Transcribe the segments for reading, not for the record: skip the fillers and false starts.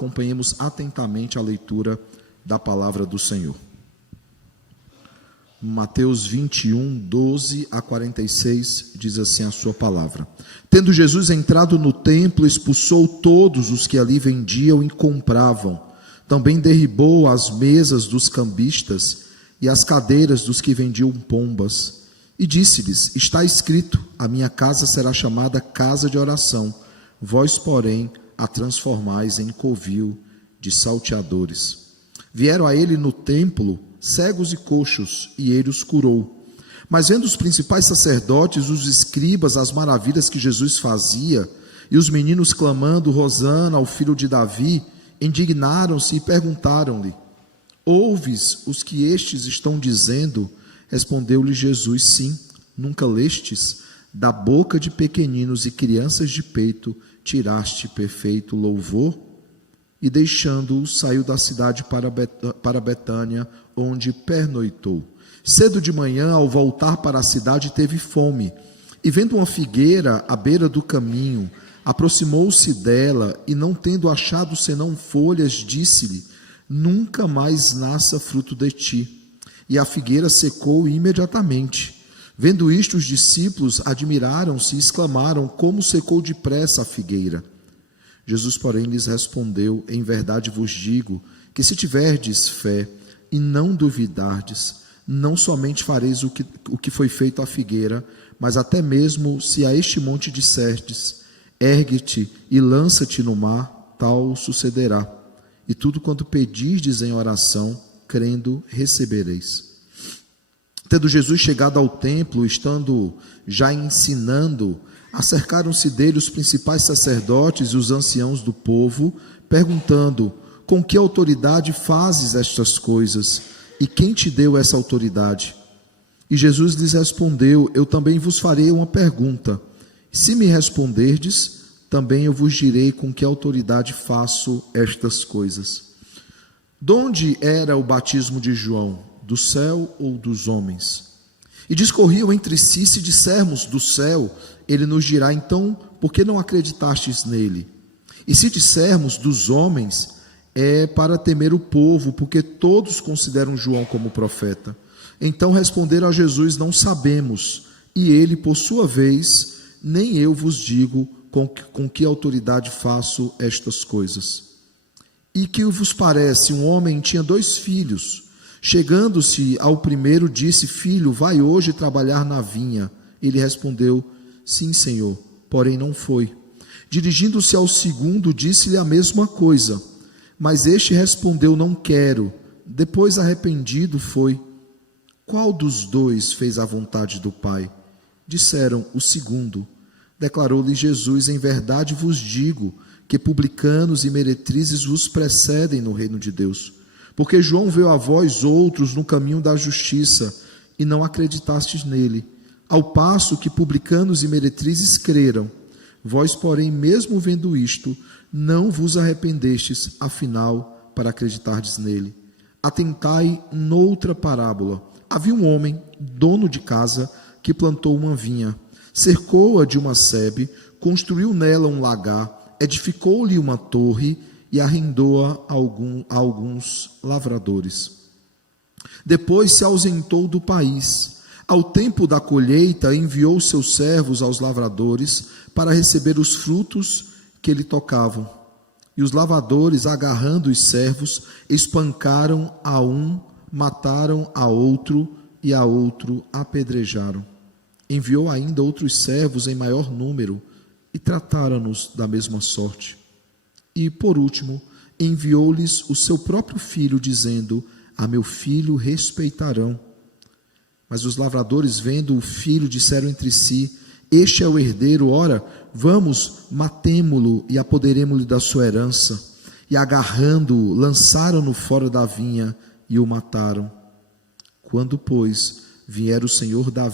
Acompanhemos atentamente a leitura da palavra do Senhor. Mateus 21, 12 a 46, diz assim a sua palavra. Tendo Jesus entrado no templo, expulsou todos os que ali vendiam e compravam. Também derribou as mesas dos cambistas e as cadeiras dos que vendiam pombas. E disse-lhes: está escrito, a minha casa será chamada casa de oração, vós, porém, a transformais em covil de salteadores. Vieram a ele no templo cegos e coxos, e ele os curou. Mas vendo os principais sacerdotes, os escribas, as maravilhas que Jesus fazia, e os meninos clamando, Hosana ao filho de Davi, indignaram-se e perguntaram-lhe: ouves os que estes estão dizendo? Respondeu-lhe Jesus: sim, nunca lestes? Da boca de pequeninos e crianças de peito tiraste perfeito louvor? E deixando-o, saiu da cidade para Betânia, onde pernoitou. Cedo de manhã, ao voltar para a cidade, teve fome, e vendo uma figueira à beira do caminho, aproximou-se dela, e não tendo achado senão folhas, disse-lhe: nunca mais nasça fruto de ti. E a figueira secou imediatamente. Vendo isto, os discípulos admiraram-se e exclamaram: como secou depressa a figueira? Jesus, porém, lhes respondeu: em verdade vos digo que se tiverdes fé e não duvidardes, não somente fareis o que foi feito à figueira, mas até mesmo se a este monte disserdes: ergue-te e lança-te no mar, tal sucederá. E tudo quanto pedirdes em oração, crendo, recebereis. Tendo Jesus chegado ao templo, estando já ensinando, acercaram-se dele os principais sacerdotes e os anciãos do povo, perguntando: com que autoridade fazes estas coisas? E quem te deu essa autoridade? E Jesus lhes respondeu: eu também vos farei uma pergunta. Se me responderdes, também eu vos direi com que autoridade faço estas coisas. De onde era o batismo de João? Do céu ou dos homens? E discorriam entre si: se dissermos do céu, ele nos dirá: então, por que não acreditastes nele? E se dissermos dos homens, é para temer o povo, porque todos consideram João como profeta. Então responderam a Jesus: não sabemos. E ele, por sua vez: nem eu vos digo com que autoridade faço estas coisas. E que vos parece? Um homem tinha 2 filhos. Chegando-se ao primeiro, disse: filho, vai hoje trabalhar na vinha. Ele respondeu: sim, senhor, porém não foi. Dirigindo-se ao segundo, disse-lhe a mesma coisa. Mas este respondeu: não quero. Depois, arrependido, foi. Qual dos 2 fez a vontade do Pai? Disseram: o segundo. Declarou-lhe Jesus: em verdade vos digo que publicanos e meretrizes vos precedem no reino de Deus. Porque João veio a vós outros no caminho da justiça, e não acreditastes nele, ao passo que publicanos e meretrizes creram. Vós, porém, mesmo vendo isto, não vos arrependestes, afinal, para acreditardes nele. Atentai noutra parábola. Havia um homem, dono de casa, que plantou uma vinha, cercou-a de uma sebe, construiu nela um lagar, edificou-lhe uma torre e arrendou-a a alguns lavradores. Depois se ausentou do país. Ao tempo da colheita, enviou seus servos aos lavradores para receber os frutos que lhe tocavam. E os lavradores, agarrando os servos, espancaram a um, mataram a outro e a outro apedrejaram. Enviou ainda outros servos em maior número e trataram-nos da mesma sorte. E, por último, enviou-lhes o seu próprio filho, dizendo: a meu filho respeitarão. Mas os lavradores, vendo o filho, disseram entre si: este é o herdeiro, ora, vamos, matemo-lo e apoderemo-lo da sua herança. E agarrando-o, lançaram-no fora da vinha e o mataram. Quando, pois, vier o senhor da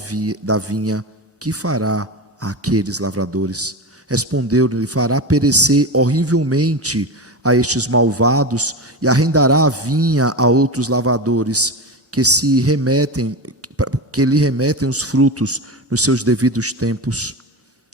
vinha, que fará àqueles lavradores? Respondeu-lhe: fará perecer horrivelmente a estes malvados e arrendará a vinha a outros lavradores que lhe remetem os frutos nos seus devidos tempos.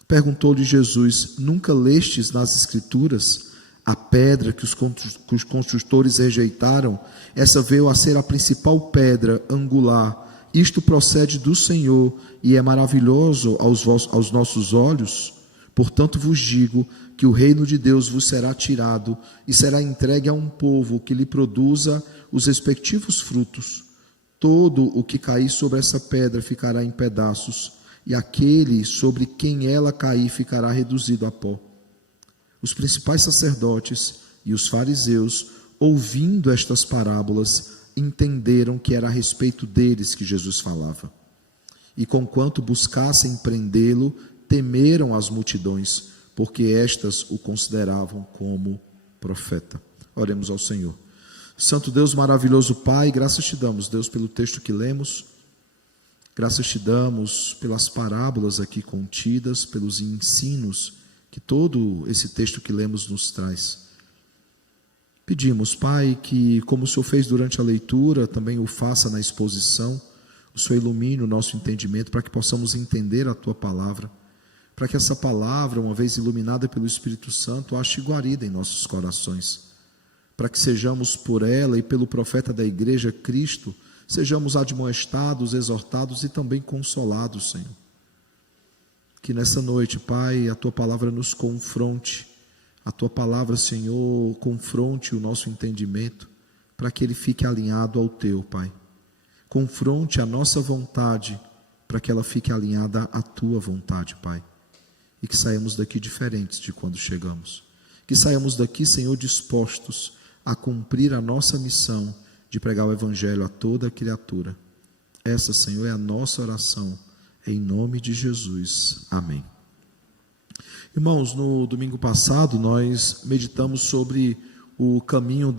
Perguntou-lhe Jesus: nunca lestes nas Escrituras? A pedra que os construtores rejeitaram, essa veio a ser a principal pedra angular. Isto procede do Senhor e é maravilhoso aos nossos olhos. Portanto vos digo que o reino de Deus vos será tirado e será entregue a um povo que lhe produza os respectivos frutos. Todo o que cair sobre essa pedra ficará em pedaços, e aquele sobre quem ela cair ficará reduzido a pó. Os principais sacerdotes e os fariseus, ouvindo estas parábolas, entenderam que era a respeito deles que Jesus falava. E conquanto buscassem prendê-lo, temeram as multidões, porque estas o consideravam como profeta. Oremos ao Senhor. Santo Deus, maravilhoso Pai, graças te damos, Deus, pelo texto que lemos. Graças te damos pelas parábolas aqui contidas, pelos ensinos que todo esse texto que lemos nos traz. Pedimos, Pai, que como o Senhor fez durante a leitura, também o faça na exposição. O Senhor ilumine o nosso entendimento para que possamos entender a Tua palavra, para que essa palavra, uma vez iluminada pelo Espírito Santo, ache guarida em nossos corações, para que sejamos por ela e pelo profeta da igreja, Cristo, sejamos admoestados, exortados e também consolados, Senhor. Que nessa noite, Pai, a Tua palavra nos confronte, a Tua palavra, Senhor, confronte o nosso entendimento, para que ele fique alinhado ao Teu, Pai. Confronte a nossa vontade, para que ela fique alinhada à Tua vontade, Pai. E que saiamos daqui diferentes de quando chegamos. Que saiamos daqui, Senhor, dispostos a cumprir a nossa missão de pregar o Evangelho a toda criatura. Essa, Senhor, é a nossa oração, em nome de Jesus. Amém. Irmãos, no domingo passado nós meditamos sobre o caminho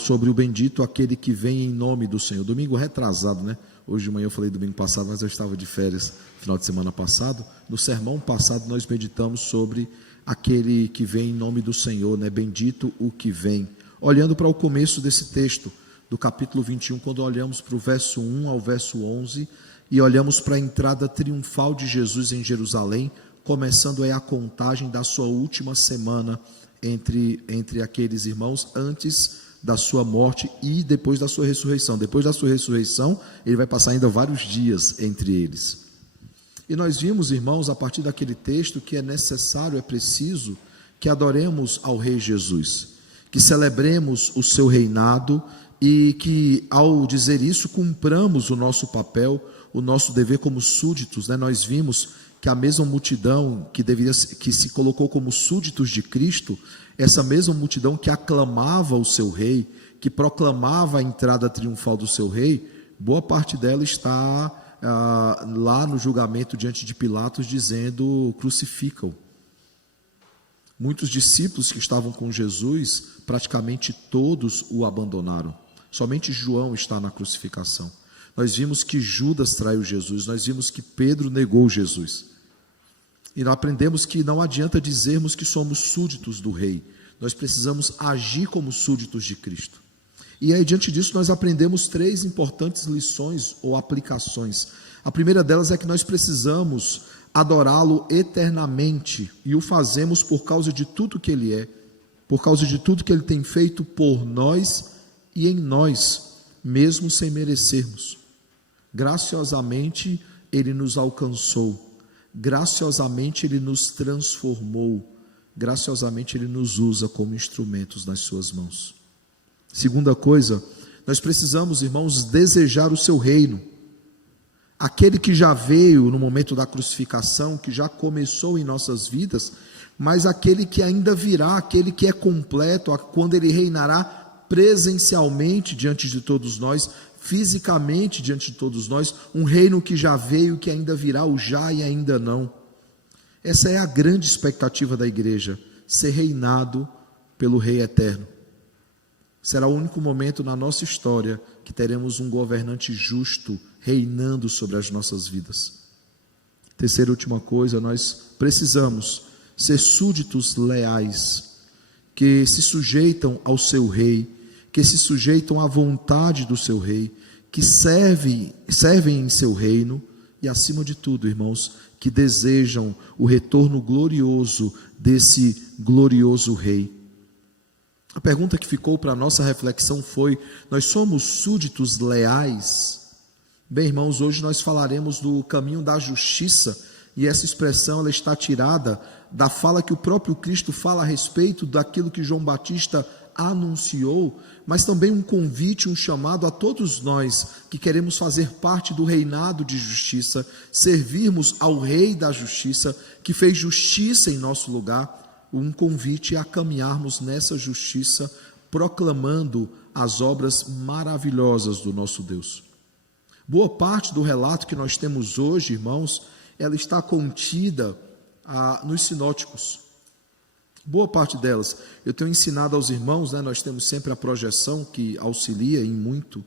sobre o bendito aquele que vem em nome do Senhor. Domingo retrasado, né? Hoje de manhã eu falei domingo passado, mas eu estava de férias final de semana passado. No sermão passado nós meditamos sobre aquele que vem em nome do Senhor, né? Bendito o que vem. Olhando para o começo desse texto, do capítulo 21, quando olhamos para o verso 1 ao verso 11, e olhamos para a entrada triunfal de Jesus em Jerusalém, começando aí a contagem da sua última semana entre aqueles irmãos, antes da sua morte e depois da sua ressurreição. Depois da sua ressurreição, ele vai passar ainda vários dias entre eles. E nós vimos, irmãos, a partir daquele texto, que é necessário, é preciso que adoremos ao Rei Jesus, que celebremos o seu reinado e que, ao dizer isso, cumpramos o nosso papel, o nosso dever como súditos, né? Nós vimos que a mesma multidão que se colocou como súditos de Cristo, essa mesma multidão que aclamava o seu rei, que proclamava a entrada triunfal do seu rei, boa parte dela está lá no julgamento diante de Pilatos dizendo: crucifica-o. Muitos discípulos que estavam com Jesus, praticamente todos o abandonaram. Somente João está na crucificação. Nós vimos que Judas traiu Jesus, nós vimos que Pedro negou Jesus. E nós aprendemos que não adianta dizermos que somos súditos do rei, nós precisamos agir como súditos de Cristo. E aí, diante disso, nós aprendemos 3 importantes lições ou aplicações. A primeira delas é que nós precisamos adorá-lo eternamente, e o fazemos por causa de tudo que ele é, por causa de tudo que ele tem feito por nós e em nós, mesmo sem merecermos. Graciosamente ele nos alcançou, graciosamente ele nos transformou, graciosamente ele nos usa como instrumentos nas suas mãos. Segunda coisa, nós precisamos, irmãos, desejar o seu reino. Aquele que já veio no momento da crucificação, que já começou em nossas vidas, mas aquele que ainda virá, aquele que é completo, quando ele reinará presencialmente diante de todos nós, fisicamente diante de todos nós, um reino que já veio, que ainda virá, o já e ainda não. Essa é a grande expectativa da igreja, ser reinado pelo Rei Eterno. Será o único momento na nossa história que teremos um governante justo reinando sobre as nossas vidas. Terceira e última coisa, nós precisamos ser súditos leais, que se sujeitam ao seu rei, que se sujeitam à vontade do seu rei, que servem em seu reino e, acima de tudo, irmãos, que desejam o retorno glorioso desse glorioso rei. A pergunta que ficou para a nossa reflexão foi: nós somos súditos leais? Bem, irmãos, hoje nós falaremos do caminho da justiça, e essa expressão ela está tirada da fala que o próprio Cristo fala a respeito daquilo que João Batista anunciou, mas também um convite, um chamado a todos nós que queremos fazer parte do reinado de justiça, servirmos ao Rei da Justiça, que fez justiça em nosso lugar, um convite a caminharmos nessa justiça, proclamando as obras maravilhosas do nosso Deus. Boa parte do relato que nós temos hoje, irmãos, ela está contida nos sinóticos. Boa parte delas. Eu tenho ensinado aos irmãos, nós temos sempre a projeção que auxilia em muito,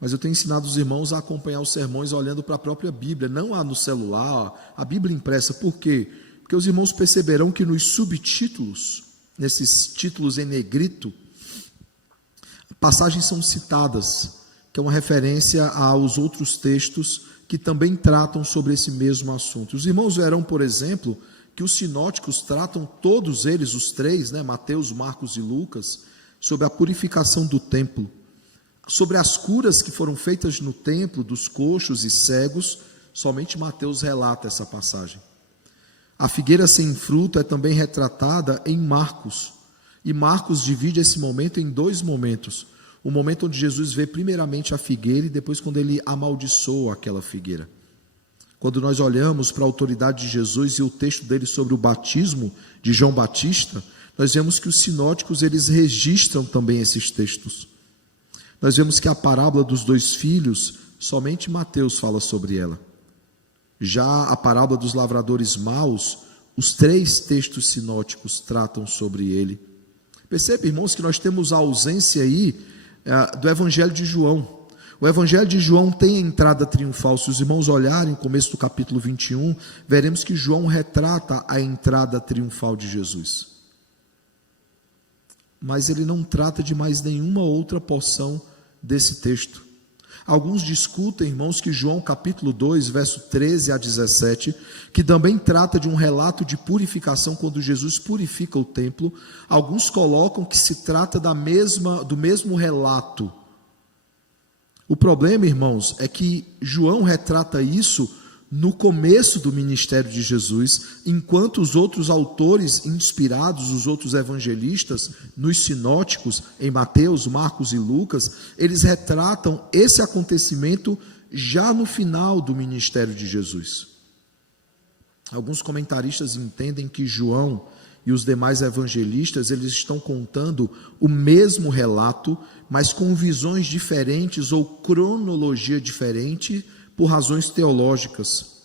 mas eu tenho ensinado os irmãos a acompanhar os sermões olhando para a própria Bíblia, não no celular, a Bíblia impressa. Por quê? Porque os irmãos perceberão que nos subtítulos, nesses títulos em negrito, passagens são citadas, que é uma referência aos outros textos que também tratam sobre esse mesmo assunto. Os irmãos verão, por exemplo, que os sinóticos tratam todos eles, os três, Mateus, Marcos e Lucas, sobre a purificação do templo, sobre as curas que foram feitas no templo dos coxos e cegos. Somente Mateus relata essa passagem. A figueira sem fruto é também retratada em Marcos, e Marcos divide esse momento em dois momentos: o momento onde Jesus vê primeiramente a figueira e depois quando ele amaldiçoa aquela figueira. Quando nós olhamos para a autoridade de Jesus e o texto dele sobre o batismo de João Batista, nós vemos que os sinóticos eles registram também esses textos. Nós vemos que a parábola dos dois filhos, somente Mateus fala sobre ela. Já a parábola dos lavradores maus, os três textos sinóticos tratam sobre ele. Percebe, irmãos, que nós temos a ausência aí do Evangelho de João. O Evangelho de João tem a entrada triunfal. Se os irmãos olharem o começo do capítulo 21, veremos que João retrata a entrada triunfal de Jesus. Mas ele não trata de mais nenhuma outra porção desse texto. Alguns discutem, irmãos, que João capítulo 2, verso 13 a 17, que também trata de um relato de purificação quando Jesus purifica o templo. Alguns colocam que se trata do mesmo relato. O problema, irmãos, é que João retrata isso no começo do ministério de Jesus, enquanto os outros autores inspirados, os outros evangelistas, nos sinóticos, em Mateus, Marcos e Lucas, eles retratam esse acontecimento já no final do ministério de Jesus. Alguns comentaristas entendem que João e os demais evangelistas, eles estão contando o mesmo relato, mas com visões diferentes ou cronologia diferente por razões teológicas.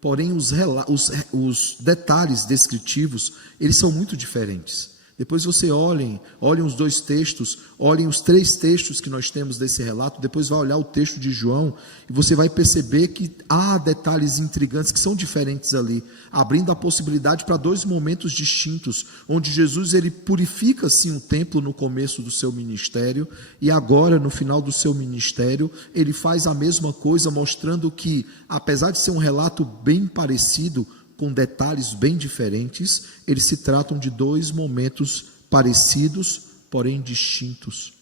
Porém, os detalhes descritivos, eles são muito diferentes. Depois você olhem os dois textos, olhem os três textos que nós temos desse relato, depois vai olhar o texto de João, e você vai perceber que há detalhes intrigantes que são diferentes ali, abrindo a possibilidade para dois momentos distintos, onde Jesus ele purifica sim o templo no começo do seu ministério, e agora no final do seu ministério, ele faz a mesma coisa, mostrando que, apesar de ser um relato bem parecido, com detalhes bem diferentes, eles se tratam de dois momentos parecidos, porém distintos.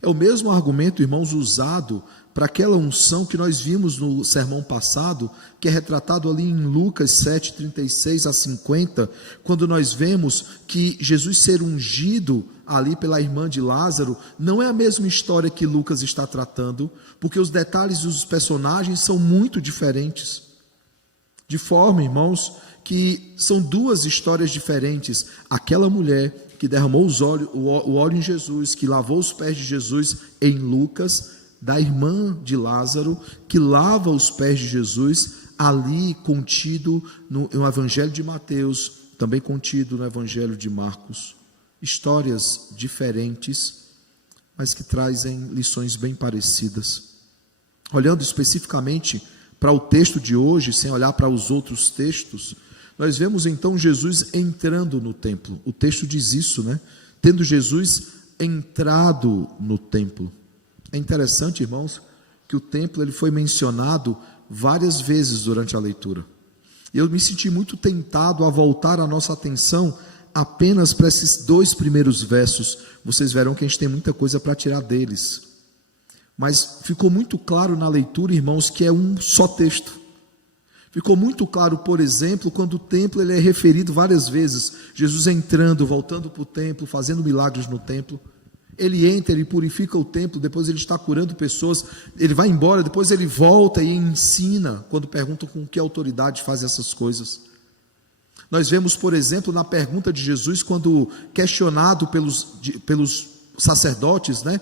É o mesmo argumento, irmãos, usado para aquela unção que nós vimos no sermão passado, que é retratado ali em Lucas 7, 36 a 50, quando nós vemos que Jesus ser ungido ali pela irmã de Lázaro, não é a mesma história que Lucas está tratando, porque os detalhes dos personagens são muito diferentes. De forma, irmãos, que são duas histórias diferentes. Aquela mulher que derramou o óleo em Jesus, que lavou os pés de Jesus em Lucas, da irmã de Lázaro, que lava os pés de Jesus, ali contido no Evangelho de Mateus, também contido no Evangelho de Marcos. Histórias diferentes, mas que trazem lições bem parecidas. Olhando especificamente para o texto de hoje, sem olhar para os outros textos, nós vemos então Jesus entrando no templo. O texto diz isso, Tendo Jesus entrado no templo. É interessante, irmãos, que o templo ele foi mencionado várias vezes durante a leitura. E eu me senti muito tentado a voltar a nossa atenção apenas para esses 2 primeiros versos, vocês verão que a gente tem muita coisa para tirar deles. Mas ficou muito claro na leitura, irmãos, que é um só texto. Ficou muito claro, por exemplo, quando o templo ele é referido várias vezes. Jesus entrando, voltando para o templo, fazendo milagres no templo. Ele entra, ele purifica o templo, depois ele está curando pessoas, ele vai embora, depois ele volta e ensina, quando perguntam com que autoridade faz essas coisas. Nós vemos, por exemplo, na pergunta de Jesus, quando questionado pelos sacerdotes, né,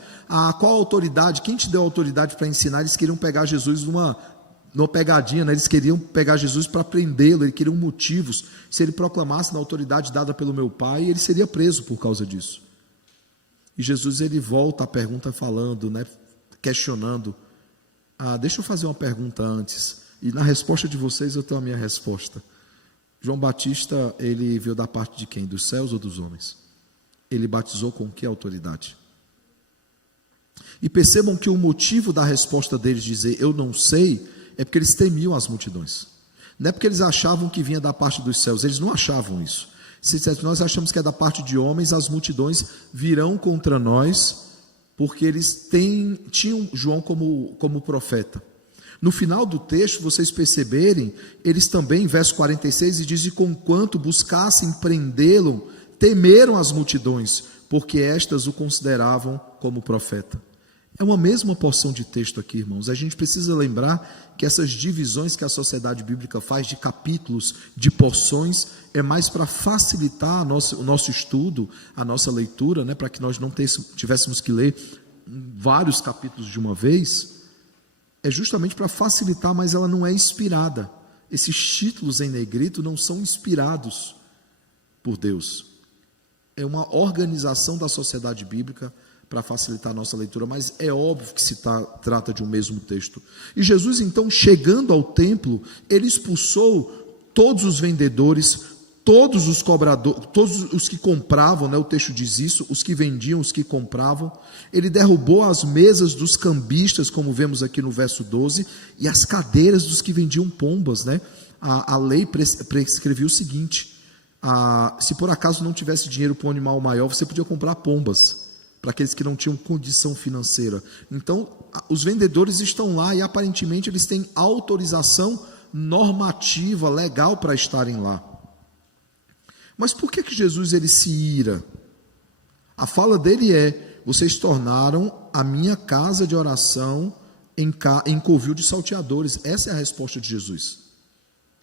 qual autoridade, quem te deu autoridade para ensinar? Eles queriam pegar Jesus numa pegadinha, né? Eles queriam pegar Jesus para prendê-lo, eles queriam motivos. Se ele proclamasse na autoridade dada pelo meu Pai, ele seria preso por causa disso. E Jesus ele volta à pergunta falando, né, questionando. Deixa eu fazer uma pergunta antes. E na resposta de vocês eu tenho a minha resposta. João Batista, ele veio da parte de quem? Dos céus ou dos homens? Ele batizou com que autoridade? E percebam que o motivo da resposta deles dizer eu não sei, é porque eles temiam as multidões. Não é porque eles achavam que vinha da parte dos céus, eles não achavam isso. Se nós achamos que é da parte de homens, as multidões virão contra nós, porque eles tinham João como profeta. No final do texto, vocês perceberem, eles também, verso 46, e diz, e conquanto buscassem prendê-lo, temeram as multidões, porque estas o consideravam como profeta. É uma mesma porção de texto aqui, irmãos. A gente precisa lembrar que essas divisões que a sociedade bíblica faz de capítulos, de porções, é mais para facilitar o nosso estudo, a nossa leitura, né, para que nós não tivéssemos que ler vários capítulos de uma vez. É justamente para facilitar, mas ela não é inspirada. Esses títulos em negrito não são inspirados por Deus. É uma organização da sociedade bíblica para facilitar a nossa leitura, mas é óbvio que se trata de um mesmo texto. E Jesus, então, chegando ao templo, ele expulsou todos os vendedores, todos os cobradores, todos os que compravam, né, o texto diz isso, os que vendiam, os que compravam. Ele derrubou as mesas dos cambistas, como vemos aqui no verso 12, e as cadeiras dos que vendiam pombas, né? A lei prescrevia o seguinte: se por acaso não tivesse dinheiro para um animal maior, você podia comprar pombas, para aqueles que não tinham condição financeira. Então, os vendedores estão lá e aparentemente eles têm autorização normativa, legal para estarem lá. Mas por que Jesus ele se ira? A fala dele é: vocês tornaram a minha casa de oração em covil de salteadores. Essa é a resposta de Jesus.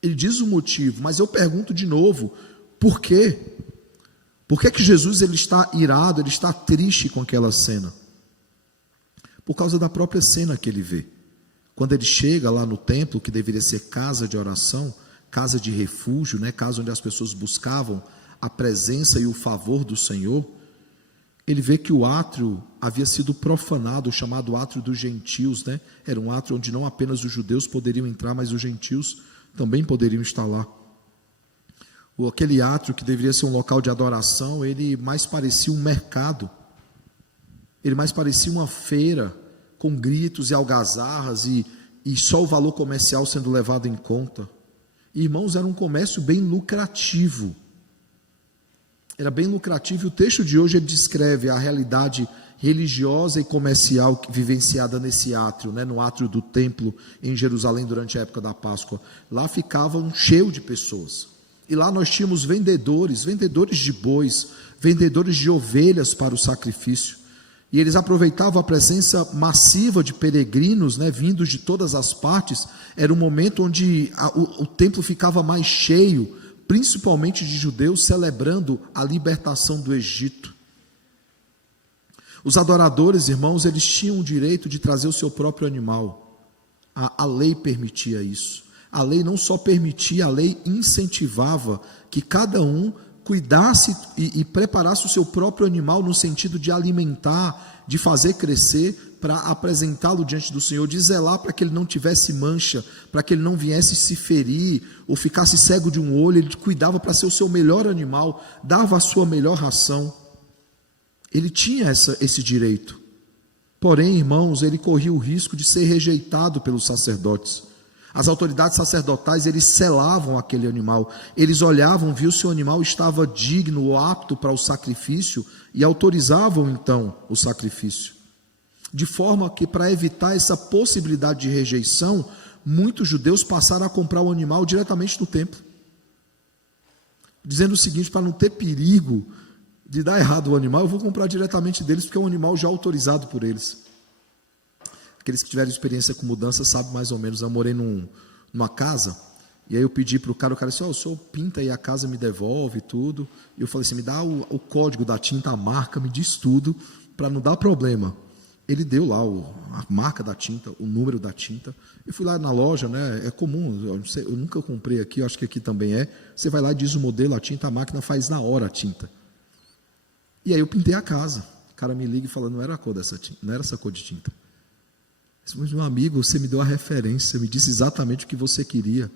Ele diz o motivo, mas eu pergunto de novo, por quê? Por que Jesus ele está irado, ele está triste com aquela cena? Por causa da própria cena que ele vê. Quando ele chega lá no templo, que deveria ser casa de oração, casa de refúgio, né, casa onde as pessoas buscavam a presença e o favor do Senhor, ele vê que o átrio havia sido profanado, o chamado átrio dos gentios, né? Era um átrio onde não apenas os judeus poderiam entrar, mas os gentios também poderiam estar lá. Aquele átrio que deveria ser um local de adoração, ele mais parecia um mercado, ele mais parecia uma feira, com gritos e algazarras, e só o valor comercial sendo levado em conta. Irmãos, era um comércio bem lucrativo, era bem lucrativo, e o texto de hoje ele descreve a realidade religiosa e comercial vivenciada nesse átrio, né, no átrio do templo em Jerusalém durante a época da Páscoa. Lá ficavam cheio de pessoas. E lá nós tínhamos vendedores de bois, vendedores de ovelhas para o sacrifício. E eles aproveitavam a presença massiva de peregrinos, né, vindos de todas as partes. Era um momento onde o templo ficava mais cheio, principalmente de judeus celebrando a libertação do Egito. Os adoradores, irmãos, eles tinham o direito de trazer o seu próprio animal. A lei permitia isso. A lei não só permitia, a lei incentivava que cada um cuidasse e preparasse o seu próprio animal no sentido de alimentar, de fazer crescer, para apresentá-lo diante do Senhor, de zelar para que ele não tivesse mancha, para que ele não viesse se ferir ou ficasse cego de um olho. Ele cuidava para ser o seu melhor animal, dava a sua melhor ração. Ele tinha esse direito. Porém, irmãos, ele corria o risco de ser rejeitado pelos sacerdotes. As autoridades sacerdotais, eles selavam aquele animal, eles olhavam, viam se o animal estava digno ou apto para o sacrifício e autorizavam então o sacrifício. De forma que, para evitar essa possibilidade de rejeição, muitos judeus passaram a comprar o animal diretamente do templo, dizendo o seguinte: para não ter perigo de dar errado o animal, eu vou comprar diretamente deles, porque é um animal já autorizado por eles. Aqueles que tiveram experiência com mudança sabem mais ou menos. Eu morei numa casa, e aí eu pedi para o cara disse: o senhor pinta e a casa me devolve tudo. E eu falei assim: me dá o código da tinta, a marca, me diz tudo, para não dar problema. Ele deu lá a marca da tinta, o número da tinta. Eu fui lá na loja, né? É comum, eu nunca comprei aqui, eu acho que aqui também é. Você vai lá e diz o modelo, a tinta, a máquina faz na hora a tinta. E aí eu pintei a casa. O cara me liga e fala: não era a cor dessa tinta, não era essa cor de tinta. Mas, meu amigo, você me deu a referência, me disse exatamente o que você queria.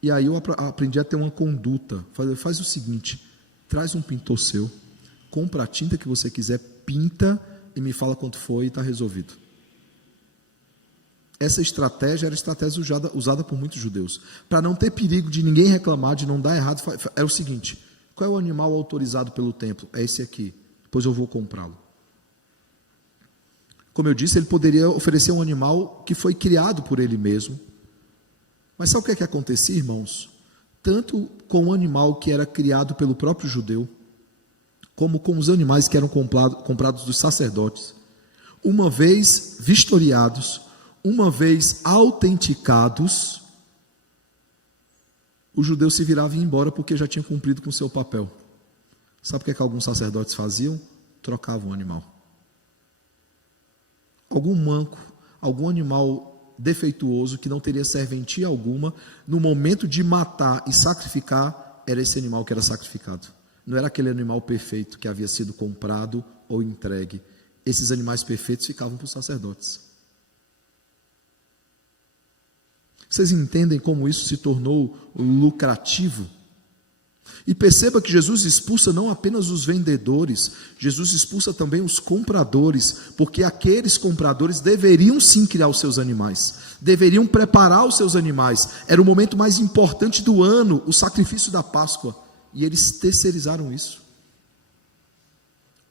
E aí eu aprendi a ter uma conduta. Faz o seguinte: traz um pintor seu, compra a tinta que você quiser, pinta e me fala quanto foi e está resolvido. Essa estratégia era a estratégia usada por muitos judeus. Para não ter perigo de ninguém reclamar, de não dar errado, é o seguinte: qual é o animal autorizado pelo templo? É esse aqui, depois eu vou comprá-lo. Como eu disse, ele poderia oferecer um animal que foi criado por ele mesmo. Mas sabe o que acontecia, irmãos? Tanto com o animal que era criado pelo próprio judeu, como com os animais que eram comprados dos sacerdotes, uma vez vistoriados, uma vez autenticados, o judeu se virava e ia embora porque já tinha cumprido com o seu papel. Sabe o que alguns sacerdotes faziam? Trocavam o animal. Algum manco, algum animal defeituoso que não teria serventia alguma, no momento de matar e sacrificar, era esse animal que era sacrificado. Não era aquele animal perfeito que havia sido comprado ou entregue. Esses animais perfeitos ficavam para os sacerdotes. Vocês entendem como isso se tornou lucrativo? E perceba que Jesus expulsa não apenas os vendedores, Jesus expulsa também os compradores, porque aqueles compradores deveriam sim criar os seus animais, deveriam preparar os seus animais. Era o momento mais importante do ano, o sacrifício da Páscoa, e eles terceirizaram isso.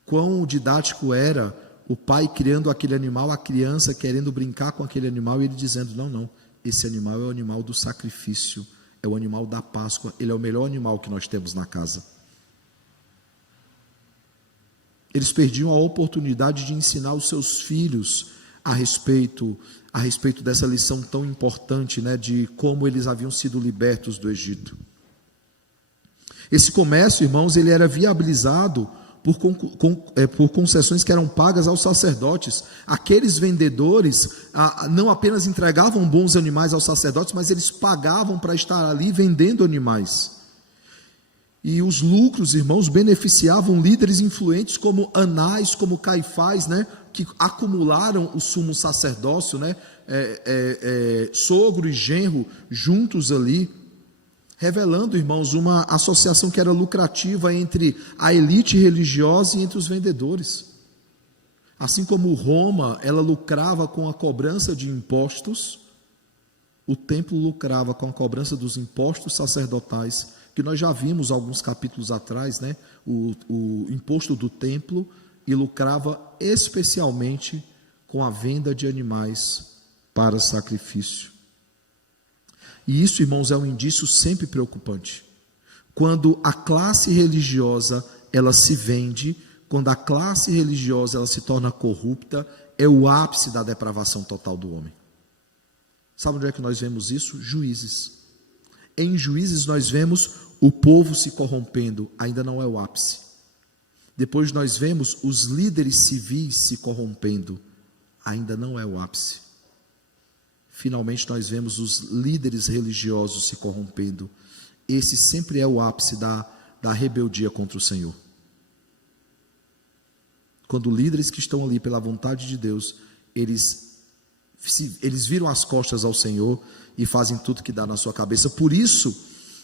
Quão didático era o pai criando aquele animal, a criança querendo brincar com aquele animal, e ele dizendo: não, esse animal é o animal do sacrifício, é o animal da Páscoa, ele é o melhor animal que nós temos na casa. Eles perdiam a oportunidade de ensinar os seus filhos a respeito dessa lição tão importante, né, de como eles haviam sido libertos do Egito. Esse comércio, irmãos, ele era viabilizado por concessões que eram pagas aos sacerdotes. Aqueles vendedores não apenas entregavam bons animais aos sacerdotes, mas eles pagavam para estar ali vendendo animais. E os lucros, irmãos, beneficiavam líderes influentes como Anás, como Caifás, né, que acumularam o sumo sacerdócio, né, sogro e genro juntos ali, revelando, irmãos, uma associação que era lucrativa entre a elite religiosa e entre os vendedores. Assim como Roma, ela lucrava com a cobrança de impostos, o templo lucrava com a cobrança dos impostos sacerdotais, que nós já vimos alguns capítulos atrás, né? O imposto do templo, e lucrava especialmente com a venda de animais para sacrifício. E isso, irmãos, é um indício sempre preocupante. Quando a classe religiosa, ela se vende, quando a classe religiosa, ela se torna corrupta, é o ápice da depravação total do homem. Sabe onde é que nós vemos isso? Juízes. Em Juízes nós vemos o povo se corrompendo, ainda não é o ápice. Depois nós vemos os líderes civis se corrompendo, ainda não é o ápice. Finalmente nós vemos os líderes religiosos se corrompendo. Esse sempre é o ápice da rebeldia contra o Senhor. Quando líderes que estão ali pela vontade de Deus, eles viram as costas ao Senhor e fazem tudo que dá na sua cabeça. Por isso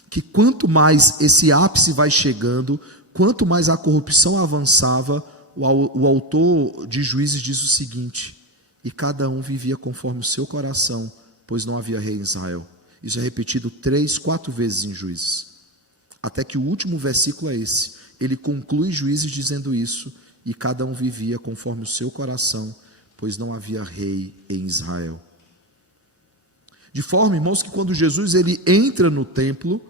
que quanto mais esse ápice vai chegando, quanto mais a corrupção avançava, o autor de Juízes diz o seguinte: e cada um vivia conforme o seu coração, pois não havia rei em Israel. Isso é repetido 3, 4 vezes em Juízes. Até que o último versículo é esse. Ele conclui Juízes dizendo isso, e cada um vivia conforme o seu coração, pois não havia rei em Israel. De forma, irmãos, que quando Jesus ele entra no templo,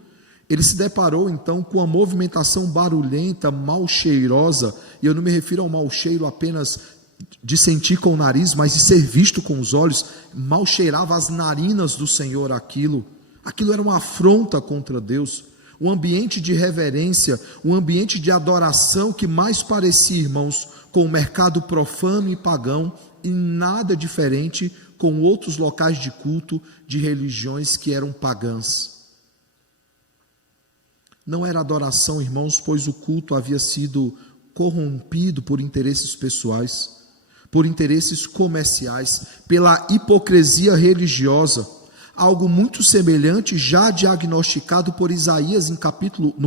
ele se deparou então com a movimentação barulhenta, mal cheirosa, e eu não me refiro ao mau cheiro apenas de sentir com o nariz, mas de ser visto com os olhos. Mal cheirava as narinas do Senhor aquilo era uma afronta contra Deus, um ambiente de reverência, um ambiente de adoração que mais parecia, irmãos, com o mercado profano e pagão, e nada diferente com outros locais de culto de religiões que eram pagãs. Não era adoração, irmãos, pois o culto havia sido corrompido por interesses pessoais, por interesses comerciais, pela hipocrisia religiosa, algo muito semelhante já diagnosticado por Isaías no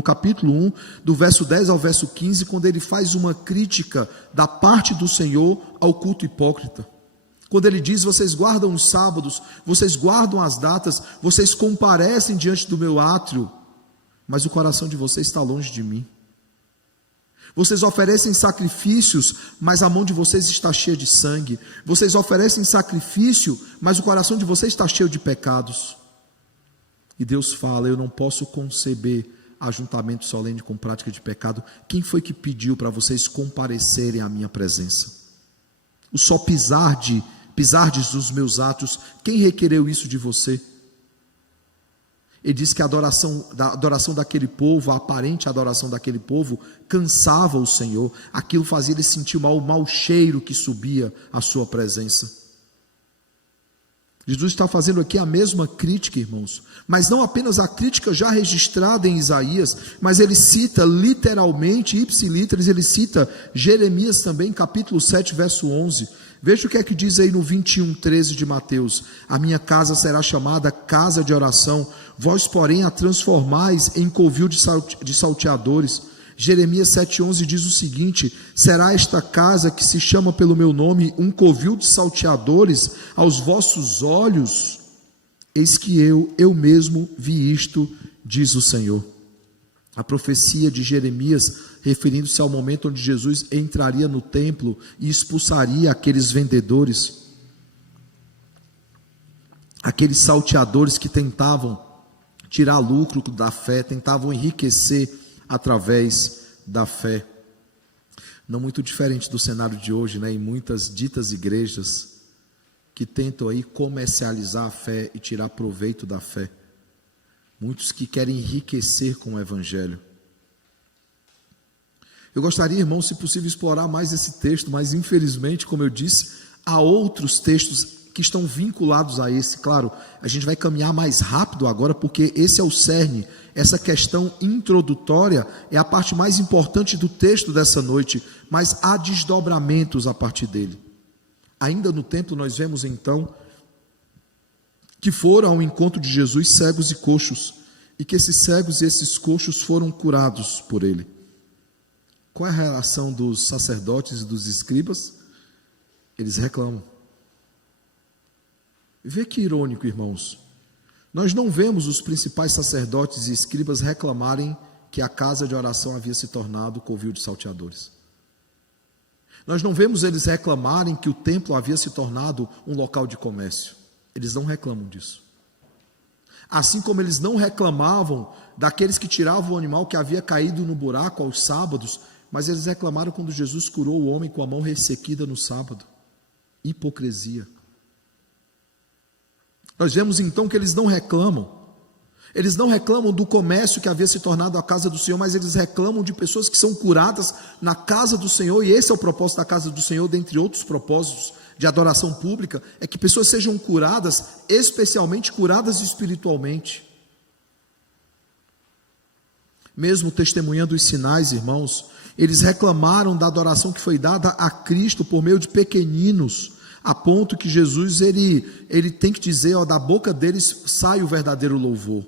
capítulo 1, do verso 10 ao verso 15, quando ele faz uma crítica da parte do Senhor ao culto hipócrita. Quando ele diz: vocês guardam os sábados, vocês guardam as datas, vocês comparecem diante do meu átrio, mas o coração de vocês está longe de mim. Vocês oferecem sacrifícios, mas a mão de vocês está cheia de sangue. Vocês oferecem sacrifício, mas o coração de vocês está cheio de pecados. E Deus fala: eu não posso conceber ajuntamento solene com prática de pecado. Quem foi que pediu para vocês comparecerem à minha presença? O só pisardes dos meus atos, quem requereu isso de você? Ele diz que a adoração daquele povo, a aparente adoração daquele povo, cansava o Senhor. Aquilo fazia ele sentir o mau cheiro que subia à sua presença. Jesus está fazendo aqui a mesma crítica, irmãos, mas não apenas a crítica já registrada em Isaías, mas ele cita literalmente, ipsiliteris, ele cita Jeremias também, capítulo 7, verso 11. Veja o que é que diz aí no 21:13 de Mateus: a minha casa será chamada casa de oração, vós porém a transformais em covil de salteadores. Jeremias 7:11 diz o seguinte: será esta casa que se chama pelo meu nome um covil de salteadores aos vossos olhos? Eis que eu mesmo vi isto, diz o Senhor. A profecia de Jeremias, referindo-se ao momento onde Jesus entraria no templo e expulsaria aqueles vendedores, aqueles salteadores que tentavam tirar lucro da fé, tentavam enriquecer através da fé. Não muito diferente do cenário de hoje, né? Em muitas ditas igrejas que tentam aí comercializar a fé e tirar proveito da fé. Muitos que querem enriquecer com o evangelho. Eu gostaria, irmão, se possível, explorar mais esse texto, mas infelizmente, como eu disse, há outros textos que estão vinculados a esse. Claro, a gente vai caminhar mais rápido agora, porque esse é o cerne. Essa questão introdutória é a parte mais importante do texto dessa noite, mas há desdobramentos a partir dele. Ainda no templo nós vemos então que foram ao encontro de Jesus cegos e coxos, e que esses cegos e esses coxos foram curados por ele. Qual é a reação dos sacerdotes e dos escribas? Eles reclamam. Vê que irônico, irmãos. Nós não vemos os principais sacerdotes e escribas reclamarem que a casa de oração havia se tornado covil de salteadores. Nós não vemos eles reclamarem que o templo havia se tornado um local de comércio. Eles não reclamam disso. Assim como eles não reclamavam daqueles que tiravam o animal que havia caído no buraco aos sábados, mas eles reclamaram quando Jesus curou o homem com a mão ressequida no sábado. Hipocrisia. Nós vemos então que eles não reclamam. Eles não reclamam do comércio que havia se tornado a casa do Senhor, mas eles reclamam de pessoas que são curadas na casa do Senhor, e esse é o propósito da casa do Senhor, dentre outros propósitos de adoração pública, é que pessoas sejam curadas, especialmente curadas espiritualmente. Mesmo testemunhando os sinais, irmãos, eles reclamaram da adoração que foi dada a Cristo por meio de pequeninos, a ponto que Jesus, ele tem que dizer, da boca deles sai o verdadeiro louvor.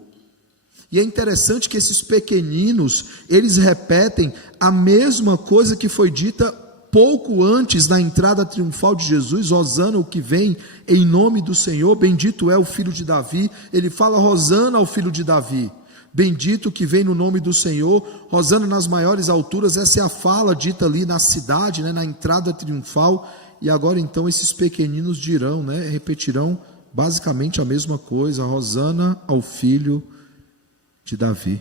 E é interessante que esses pequeninos, eles repetem a mesma coisa que foi dita pouco antes, na entrada triunfal de Jesus, Hosana o que vem em nome do Senhor, bendito é o filho de Davi, ele fala Hosana ao filho de Davi, bendito que vem no nome do Senhor, Hosana nas maiores alturas. Essa é a fala dita ali na cidade, né, na entrada triunfal. E agora então esses pequeninos dirão, né, repetirão basicamente a mesma coisa, Hosana ao filho de Davi.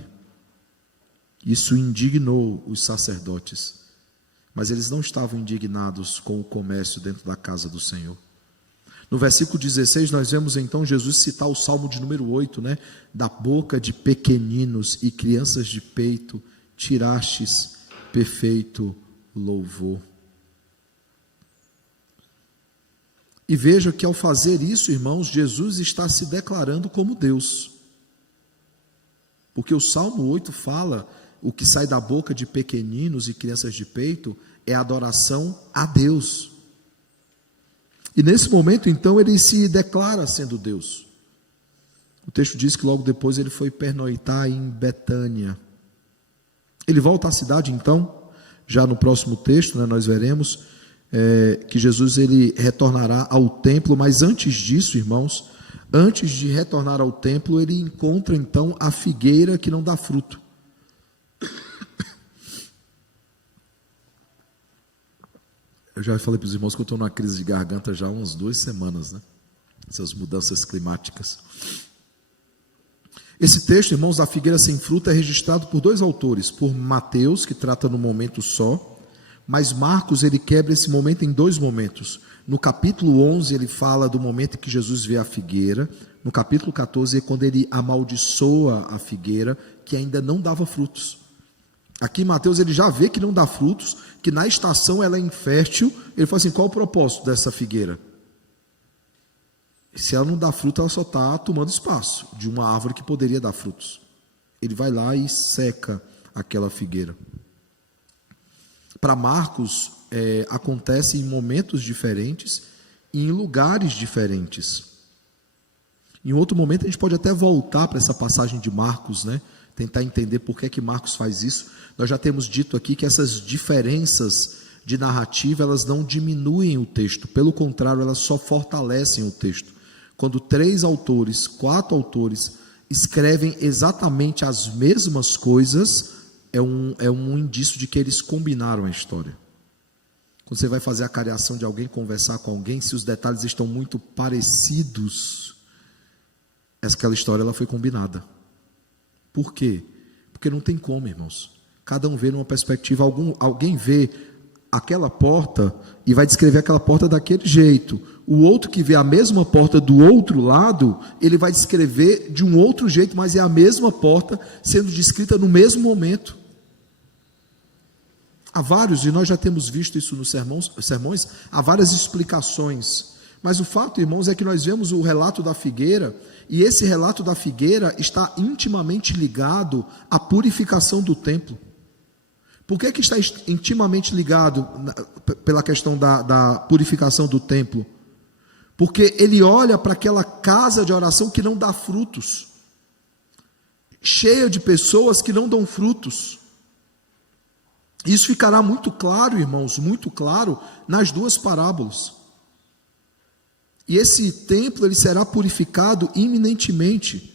Isso indignou os sacerdotes, mas eles não estavam indignados com o comércio dentro da casa do Senhor. No versículo 16 nós vemos então Jesus citar o Salmo de número 8, né? Da boca de pequeninos e crianças de peito tirastes perfeito louvor. E veja que ao fazer isso, irmãos, Jesus está se declarando como Deus. Porque o Salmo 8 fala, o que sai da boca de pequeninos e crianças de peito é adoração a Deus. E nesse momento, então, ele se declara sendo Deus. O texto diz que logo depois ele foi pernoitar em Betânia. Ele volta à cidade, então, já no próximo texto, né, nós veremos que Jesus ele retornará ao templo, mas antes disso, irmãos, antes de retornar ao templo, ele encontra então a figueira que não dá fruto. Eu já falei para os irmãos que eu estou numa crise de garganta já há umas 2 semanas, né? Essas mudanças climáticas. Esse texto, irmãos, da figueira sem fruto é registrado por 2 autores, por Mateus, que trata no momento só, mas Marcos ele quebra esse momento em 2 momentos. No capítulo 11 ele fala do momento em que Jesus vê a figueira, no capítulo 14 é quando ele amaldiçoa a figueira, que ainda não dava frutos. Aqui em Mateus ele já vê que não dá frutos, que na estação ela é infértil. Ele fala assim, qual o propósito dessa figueira? Se ela não dá fruto, ela só está tomando espaço de uma árvore que poderia dar frutos. Ele vai lá e seca aquela figueira. Para Marcos, acontece em momentos diferentes e em lugares diferentes. Em outro momento a gente pode até voltar para essa passagem de Marcos, né? Tentar entender por que Marcos faz isso. Nós já temos dito aqui que essas diferenças de narrativa, elas não diminuem o texto, pelo contrário, elas só fortalecem o texto. Quando 3 autores, 4 autores escrevem exatamente as mesmas coisas, é um indício de que eles combinaram a história. Quando você vai fazer a cariação de alguém, conversar com alguém, se os detalhes estão muito parecidos, aquela história ela foi combinada. Por quê? Porque não tem como, irmãos. Cada um vê numa perspectiva, alguém vê aquela porta e vai descrever aquela porta daquele jeito. O outro que vê a mesma porta do outro lado, ele vai descrever de um outro jeito, mas é a mesma porta sendo descrita no mesmo momento. Há vários, e nós já temos visto isso nos sermões, há várias explicações. Mas o fato, irmãos, é que nós vemos o relato da figueira, e esse relato da figueira está intimamente ligado à purificação do templo. Por que está intimamente ligado pela questão da purificação do templo? Porque ele olha para aquela casa de oração que não dá frutos, cheia de pessoas que não dão frutos. Isso ficará muito claro, irmãos, muito claro nas 2 parábolas. E esse templo ele será purificado iminentemente,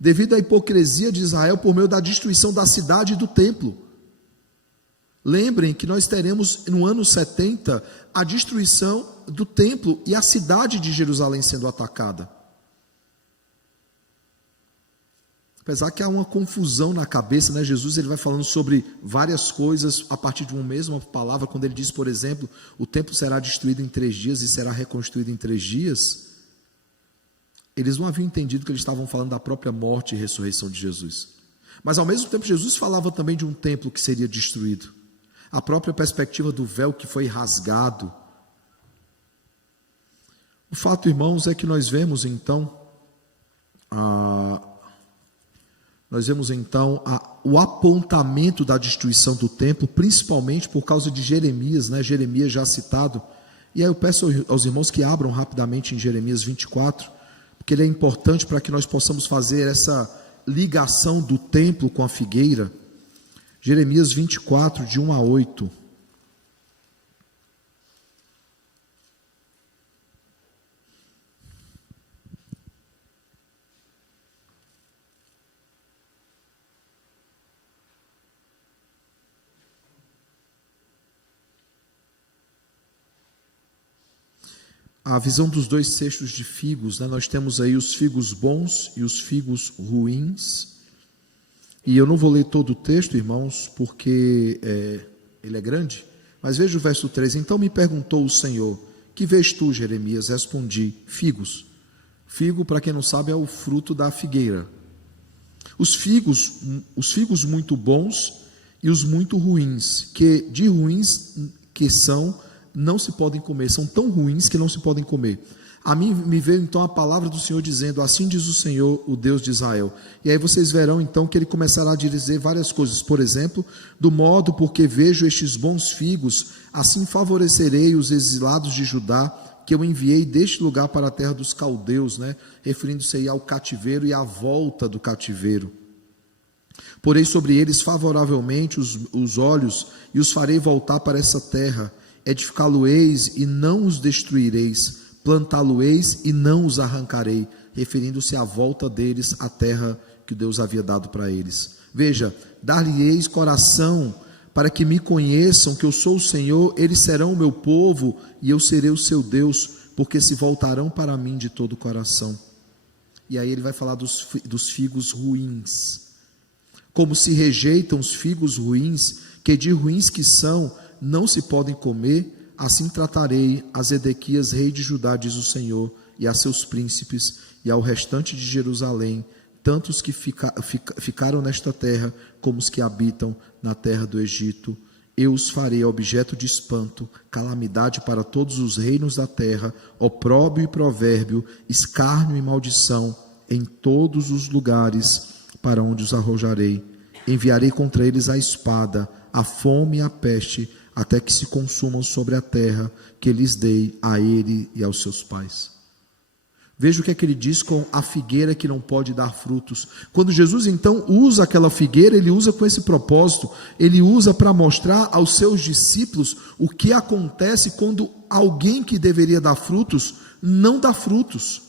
devido à hipocrisia de Israel por meio da destruição da cidade e do templo. Lembrem que nós teremos no ano 70 a destruição do templo e a cidade de Jerusalém sendo atacada. Apesar que há uma confusão na cabeça, né? Jesus ele vai falando sobre várias coisas a partir de uma mesma palavra, quando ele diz, por exemplo, o templo será destruído em 3 dias e será reconstruído em 3 dias. Eles não haviam entendido que eles estavam falando da própria morte e ressurreição de Jesus. Mas ao mesmo tempo Jesus falava também de um templo que seria destruído. A própria perspectiva do véu que foi rasgado. O fato, irmãos, é que nós vemos então o apontamento da destruição do templo, principalmente por causa de Jeremias, né? Jeremias já citado. E aí eu peço aos irmãos que abram rapidamente em Jeremias 24, porque ele é importante para que nós possamos fazer essa ligação do templo com a figueira. Jeremias 24, de 1 a 8. a visão dos dois cestos de figos, né? Nós temos aí os figos bons e os figos ruins. E eu não vou ler todo o texto, irmãos, porque ele é grande. Mas veja o verso 3. Então me perguntou o Senhor: que vês tu, Jeremias? Respondi: figos. Figo, para quem não sabe, é o fruto da figueira. Os figos muito bons e os muito ruins, que de ruins que são, não se podem comer, são tão ruins que não se podem comer. A mim me veio então a palavra do Senhor dizendo: assim diz o Senhor, o Deus de Israel. E aí vocês verão então que ele começará a dizer várias coisas. Por exemplo, do modo porque vejo estes bons figos, assim favorecerei os exilados de Judá, que eu enviei deste lugar para a terra dos caldeus, né? Referindo-se aí ao cativeiro e à volta do cativeiro. Porei sobre eles favoravelmente os olhos e os farei voltar para essa terra. Edificá-lo-eis e não os destruireis, plantá-lo-eis e não os arrancarei, referindo-se à volta deles à terra que Deus havia dado para eles. Veja, dar-lhe-eis coração para que me conheçam que eu sou o Senhor, eles serão o meu povo e eu serei o seu Deus, porque se voltarão para mim de todo o coração. E aí ele vai falar dos figos ruins. Como se rejeitam os figos ruins, que de ruins que são, não se podem comer, assim tratarei a Zedequias, rei de Judá, diz o Senhor, e a seus príncipes, e ao restante de Jerusalém, tanto os que ficaram nesta terra, como os que habitam na terra do Egito. Eu os farei objeto de espanto, calamidade para todos os reinos da terra, opróbrio e provérbio, escárnio e maldição, em todos os lugares para onde os arrojarei. Enviarei contra eles a espada, a fome e a peste, até que se consumam sobre a terra que lhes dei a ele e aos seus pais. Veja o que é que ele diz com a figueira que não pode dar frutos. Quando Jesus então usa aquela figueira, ele usa com esse propósito, ele usa para mostrar aos seus discípulos o que acontece quando alguém que deveria dar frutos, não dá frutos,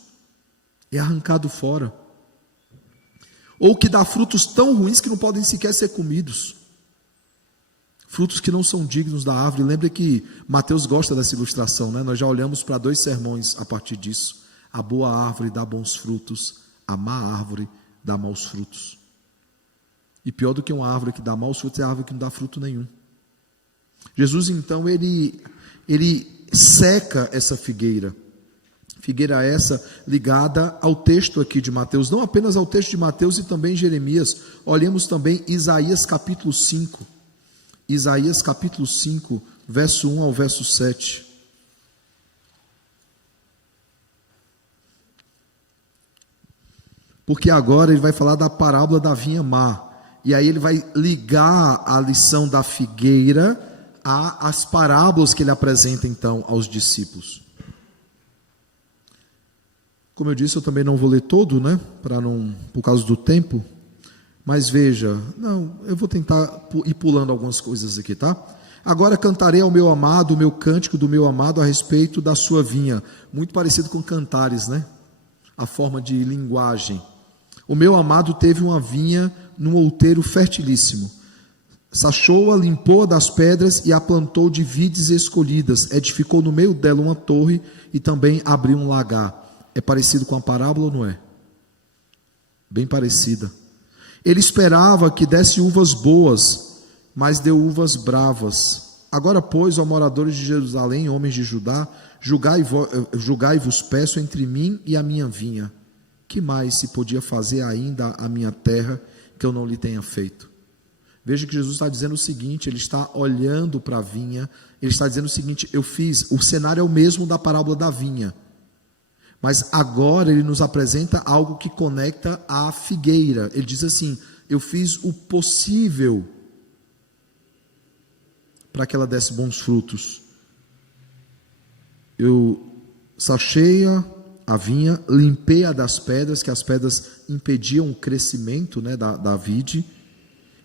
é arrancado fora. Ou que dá frutos tão ruins que não podem sequer ser comidos. Frutos que não são dignos da árvore. Lembra que Mateus gosta dessa ilustração, né? Nós já olhamos para 2 sermões a partir disso. A boa árvore dá bons frutos, a má árvore dá maus frutos. E pior do que uma árvore que dá maus frutos é a árvore que não dá fruto nenhum. Jesus então, ele seca essa figueira. Figueira essa ligada ao texto aqui de Mateus, não apenas ao texto de Mateus e também Jeremias. Olhemos também Isaías capítulo 5. Isaías capítulo 5, verso 1 ao verso 7. Porque agora ele vai falar da parábola da vinha má. E aí ele vai ligar a lição da figueira às parábolas que ele apresenta então aos discípulos. Como eu disse, eu também não vou ler todo, né? Por causa do tempo. Mas veja, eu vou tentar ir pulando algumas coisas aqui, tá? Agora cantarei ao meu amado, o meu cântico do meu amado a respeito da sua vinha. Muito parecido com cantares, né? A forma de linguagem. O meu amado teve uma vinha num outeiro fertilíssimo. Sachou-a, limpou-a das pedras e a plantou de vides escolhidas. Edificou no meio dela uma torre e também abriu um lagar. É parecido com a parábola ou não é? Bem parecida. Ele esperava que desse uvas boas, mas deu uvas bravas. Agora, pois, ó moradores de Jerusalém, homens de Judá, julgai-vos, peço, entre mim e a minha vinha. Que mais se podia fazer ainda à minha terra que eu não lhe tenha feito? Veja que Jesus está dizendo o seguinte, ele está olhando para a vinha, ele está dizendo o seguinte, o cenário é o mesmo da parábola da vinha, mas agora ele nos apresenta algo que conecta à figueira. Ele diz assim, eu fiz o possível para que ela desse bons frutos. Eu sachei a vinha, limpei-a das pedras, que as pedras impediam o crescimento, né, da vide,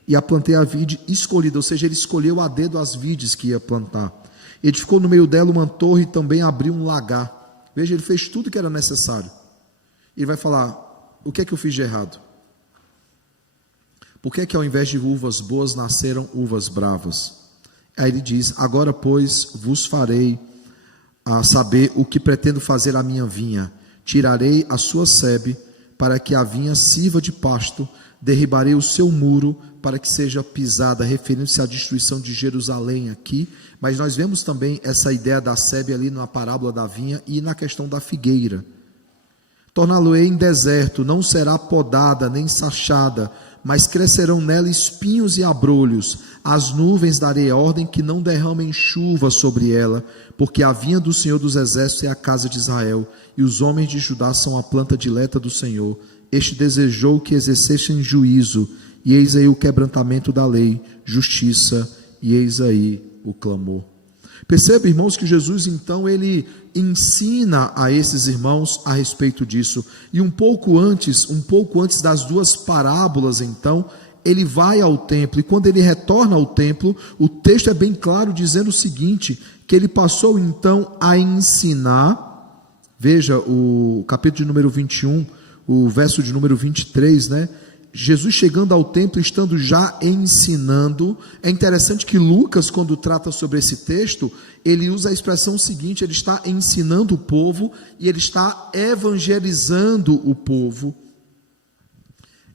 e a plantei a vide escolhida, ou seja, ele escolheu a dedo as vides que ia plantar. Edificou no meio dela uma torre e também abriu um lagar. Veja, ele fez tudo que era necessário. Ele vai falar, o que é que eu fiz de errado? Por que é que ao invés de uvas boas nasceram uvas bravas? Aí ele diz, agora pois vos farei a saber, o que pretendo fazer à minha vinha. Tirarei a sua sebe, para que a vinha sirva de pasto, derribarei o seu muro, para que seja pisada, referindo-se à destruição de Jerusalém aqui, mas nós vemos também essa ideia da sebe ali na parábola da vinha e na questão da figueira. Torná-lo-ei em deserto, não será podada nem sachada, mas crescerão nela espinhos e abrolhos. Às nuvens darei ordem que não derramem chuva sobre ela, porque a vinha do Senhor dos Exércitos é a casa de Israel, e os homens de Judá são a planta dileta do Senhor. Este desejou que exercessem juízo, e eis aí o quebrantamento da lei, justiça, e eis aí o clamor. Perceba, irmãos, que Jesus então ele ensina a esses irmãos a respeito disso. E um pouco antes das duas parábolas, então, ele vai ao templo, e quando ele retorna ao templo, o texto é bem claro dizendo o seguinte, que ele passou então a ensinar. Veja o capítulo de número 21, o verso de número 23, né? Jesus chegando ao templo, estando já ensinando. É interessante que Lucas, quando trata sobre esse texto, ele usa a expressão seguinte: ele está ensinando o povo e ele está evangelizando o povo.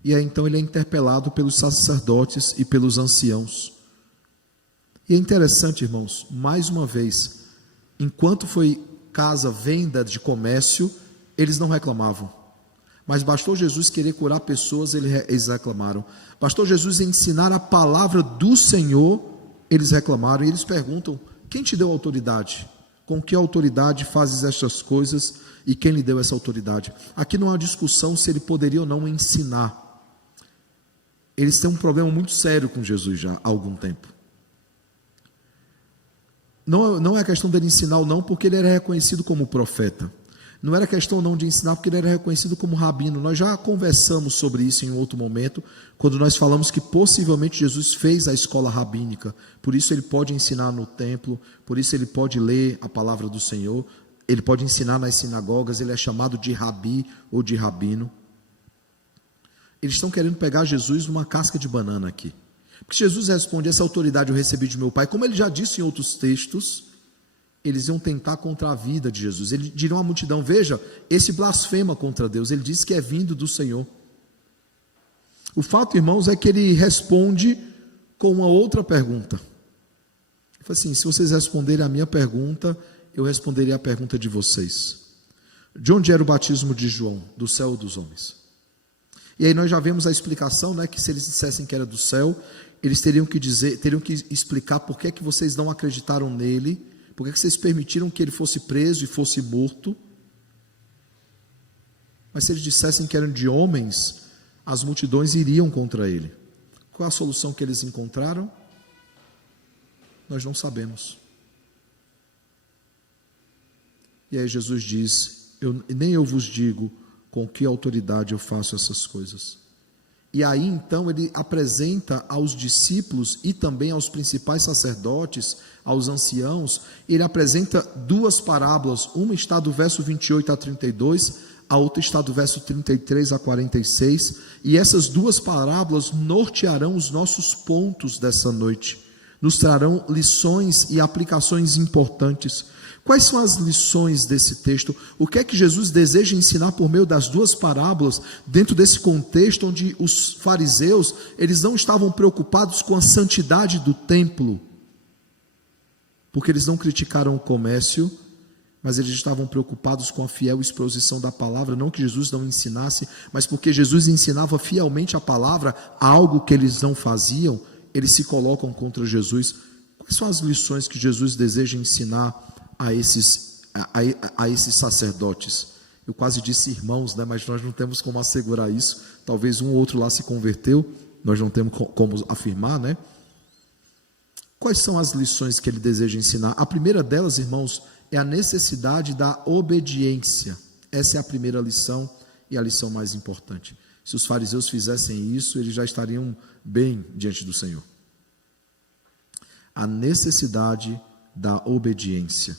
E aí então ele é interpelado pelos sacerdotes e pelos anciãos. E é interessante, irmãos, mais uma vez, enquanto foi casa, venda de comércio, eles não reclamavam. Mas bastou Jesus querer curar pessoas, eles reclamaram. Bastou Jesus ensinar a palavra do Senhor, eles reclamaram. E eles perguntam: quem te deu autoridade? Com que autoridade fazes estas coisas? E quem lhe deu essa autoridade? Aqui não há discussão se ele poderia ou não ensinar. Eles têm um problema muito sério com Jesus já há algum tempo. Não é a questão dele ensinar ou não, porque ele era reconhecido como profeta. Não era questão não de ensinar, porque ele era reconhecido como rabino. Nós já conversamos sobre isso em outro momento, quando nós falamos que possivelmente Jesus fez a escola rabínica. Por isso ele pode ensinar no templo, por isso ele pode ler a palavra do Senhor, ele pode ensinar nas sinagogas, ele é chamado de rabi ou de rabino. Eles estão querendo pegar Jesus numa casca de banana aqui. Porque Jesus responde: essa autoridade eu recebi de meu Pai. Como ele já disse em outros textos, eles iam tentar contra a vida de Jesus. Eles dirão à multidão: veja, esse blasfema contra Deus, ele diz que é vindo do Senhor. O fato, irmãos, é que ele responde com uma outra pergunta. Ele fala assim: se vocês responderem a minha pergunta, eu responderei a pergunta de vocês. De onde era o batismo de João? Do céu ou dos homens? E aí nós já vemos a explicação, né, que se eles dissessem que era do céu, eles teriam que explicar por que é que vocês não acreditaram nele, por que é que vocês permitiram que ele fosse preso e fosse morto. Mas se eles dissessem que eram de homens, as multidões iriam contra ele. Qual a solução que eles encontraram? Nós não sabemos. E aí Jesus diz: nem eu vos digo com que autoridade eu faço essas coisas. E aí então ele apresenta aos discípulos e também aos principais sacerdotes, aos anciãos, ele apresenta duas parábolas. Uma está do verso 28 a 32, a outra está do verso 33 a 46, e essas duas parábolas nortearão os nossos pontos dessa noite, nos trarão lições e aplicações importantes. Quais são as lições desse texto? O que é que Jesus deseja ensinar por meio das duas parábolas, dentro desse contexto onde os fariseus, eles não estavam preocupados com a santidade do templo, porque eles não criticaram o comércio, mas eles estavam preocupados com a fiel exposição da palavra, não que Jesus não ensinasse, mas porque Jesus ensinava fielmente a palavra, algo que eles não faziam, eles se colocam contra Jesus. Quais são as lições que Jesus deseja ensinar a esses sacerdotes? Eu quase disse irmãos, né? Mas nós não temos como assegurar isso. Talvez um ou outro lá se converteu, nós não temos como afirmar, né? Quais são as lições que ele deseja ensinar? A primeira delas, irmãos, é a necessidade da obediência. Essa é a primeira lição e a lição mais importante. Se os fariseus fizessem isso, eles já estariam bem diante do Senhor. A necessidade da obediência.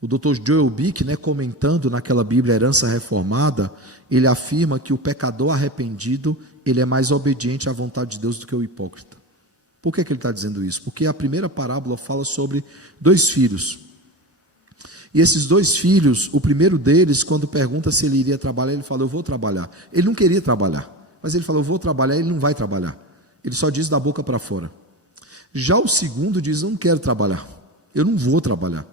O Dr. Joel Bick, né, comentando naquela Bíblia Herança Reformada, ele afirma que o pecador arrependido, ele é mais obediente à vontade de Deus do que o hipócrita. Por que ele está dizendo isso? Porque a primeira parábola fala sobre dois filhos. E esses dois filhos, o primeiro deles, quando pergunta se ele iria trabalhar, ele fala, eu vou trabalhar. Ele não queria trabalhar, mas ele falou, eu vou trabalhar, ele não vai trabalhar. Ele só diz da boca para fora. Já o segundo diz, eu não quero trabalhar, eu não vou trabalhar.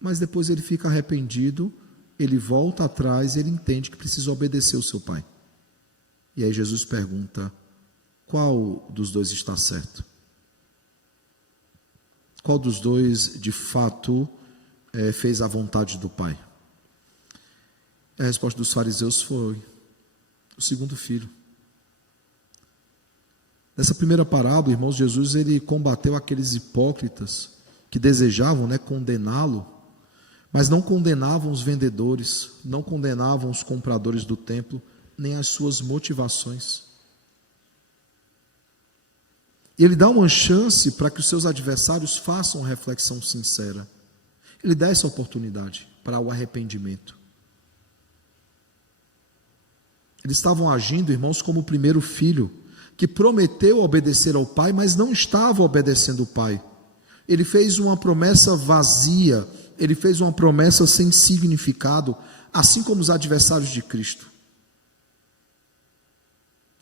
Mas depois ele fica arrependido, ele volta atrás, ele entende que precisa obedecer o seu pai. E aí Jesus pergunta, qual dos dois está certo? Qual dos dois, de fato, fez a vontade do pai? A resposta dos fariseus foi o segundo filho. Nessa primeira parábola, irmãos, Jesus ele combateu aqueles hipócritas que desejavam condená-lo, mas não condenavam os vendedores, não condenavam os compradores do templo, nem as suas motivações. E ele dá uma chance para que os seus adversários façam uma reflexão sincera. Ele dá essa oportunidade para o arrependimento. Eles estavam agindo, irmãos, como o primeiro filho, que prometeu obedecer ao pai, mas não estava obedecendo o pai. Ele fez uma promessa vazia, ele fez uma promessa sem significado, assim como os adversários de Cristo.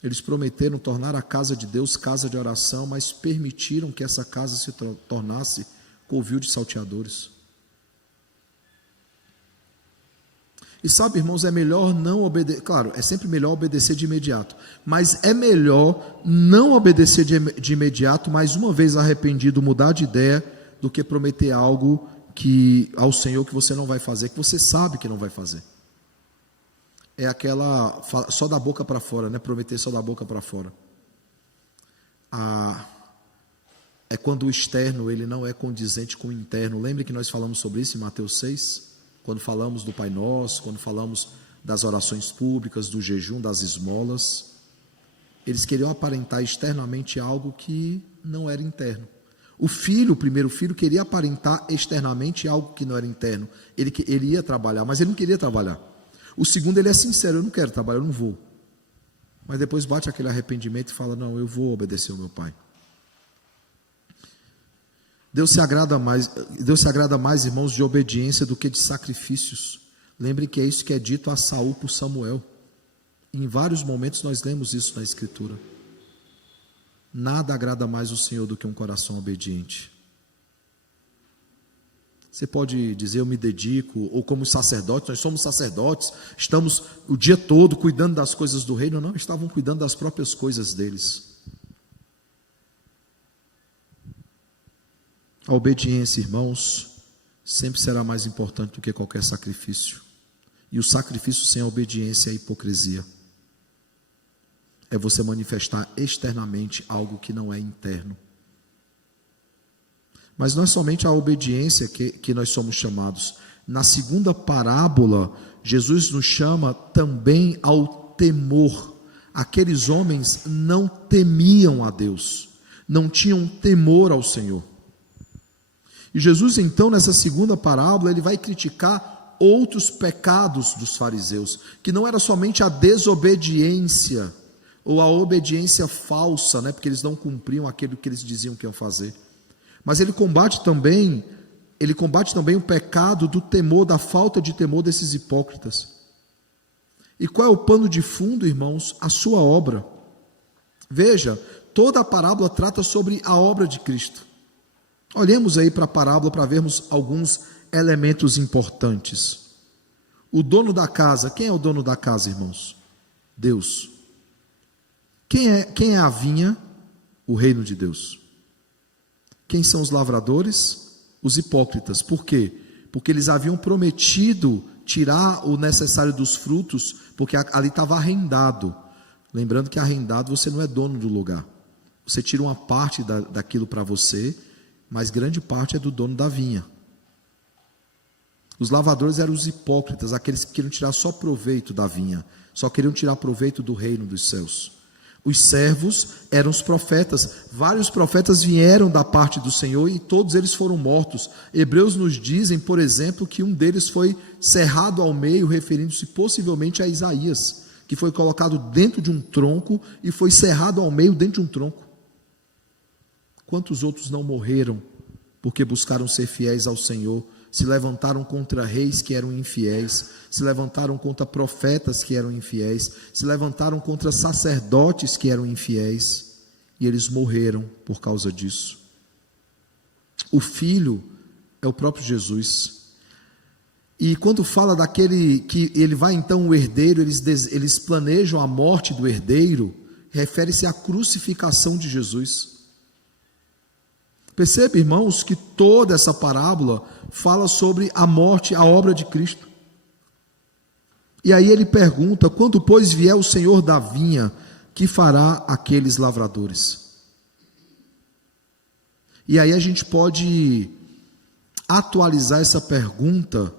Eles prometeram tornar a casa de Deus casa de oração, mas permitiram que essa casa se tornasse covil de salteadores. E sabe, irmãos, é melhor não obedecer, claro, é sempre melhor obedecer de imediato, mas é melhor não obedecer de imediato, mas uma vez arrependido, mudar de ideia, do que prometer algo ao Senhor que você não vai fazer, que você sabe que não vai fazer. É aquela, só da boca para fora, prometer só da boca para fora. É quando o externo ele não é condizente com o interno. Lembre que nós falamos sobre isso em Mateus 6? Quando falamos do Pai Nosso, quando falamos das orações públicas, do jejum, das esmolas, eles queriam aparentar externamente algo que não era interno. O primeiro filho, queria aparentar externamente algo que não era interno. Ele ia trabalhar, mas ele não queria trabalhar. O segundo, ele é sincero, eu não quero trabalhar, eu não vou. Mas depois bate aquele arrependimento e fala, não, eu vou obedecer ao meu pai. Deus se agrada mais, irmãos, de obediência do que de sacrifícios. Lembrem que é isso que é dito a Saul por Samuel. Em vários momentos nós lemos isso na Escritura. Nada agrada mais o Senhor do que um coração obediente. Você pode dizer, eu me dedico, ou como sacerdotes, nós somos sacerdotes, estamos o dia todo cuidando das coisas do reino. Não, estavam cuidando das próprias coisas deles. A obediência, irmãos, sempre será mais importante do que qualquer sacrifício. E o sacrifício sem a obediência é a hipocrisia. É você manifestar externamente algo que não é interno. Mas não é somente a obediência que nós somos chamados. Na segunda parábola, Jesus nos chama também ao temor. Aqueles homens não temiam a Deus, não tinham temor ao Senhor. E Jesus, então, nessa segunda parábola, ele vai criticar outros pecados dos fariseus, que não era somente a desobediência, ou a obediência falsa, porque eles não cumpriam aquilo que eles diziam que iam fazer. Mas ele combate também o pecado do temor, da falta de temor desses hipócritas. E qual é o pano de fundo, irmãos? A sua obra. Veja, toda a parábola trata sobre a obra de Cristo. Olhemos aí para a parábola para vermos alguns elementos importantes. O dono da casa, quem é o dono da casa, irmãos? Deus. Quem é a vinha? O reino de Deus. Quem são os lavradores? Os hipócritas. Por quê? Porque eles haviam prometido tirar o necessário dos frutos, porque ali estava arrendado. Lembrando que arrendado você não é dono do lugar. Você tira uma parte daquilo para você, mas grande parte é do dono da vinha. Os lavradores eram os hipócritas, aqueles que queriam tirar só proveito da vinha, só queriam tirar proveito do reino dos céus. Os servos eram os profetas. Vários profetas vieram da parte do Senhor e todos eles foram mortos. Hebreus nos dizem, por exemplo, que um deles foi cerrado ao meio, referindo-se possivelmente a Isaías, que foi colocado dentro de um tronco e foi cerrado ao meio dentro de um tronco. Quantos outros não morreram porque buscaram ser fiéis ao Senhor, se levantaram contra reis que eram infiéis, se levantaram contra profetas que eram infiéis, se levantaram contra sacerdotes que eram infiéis, e eles morreram por causa disso. O Filho é o próprio Jesus. E quando fala daquele que ele vai então o herdeiro, eles planejam a morte do herdeiro, refere-se à crucificação de Jesus. Percebe, irmãos, que toda essa parábola fala sobre a morte, a obra de Cristo. E aí ele pergunta: quando, pois, vier o Senhor da vinha, que fará aqueles lavradores? E aí a gente pode atualizar essa pergunta,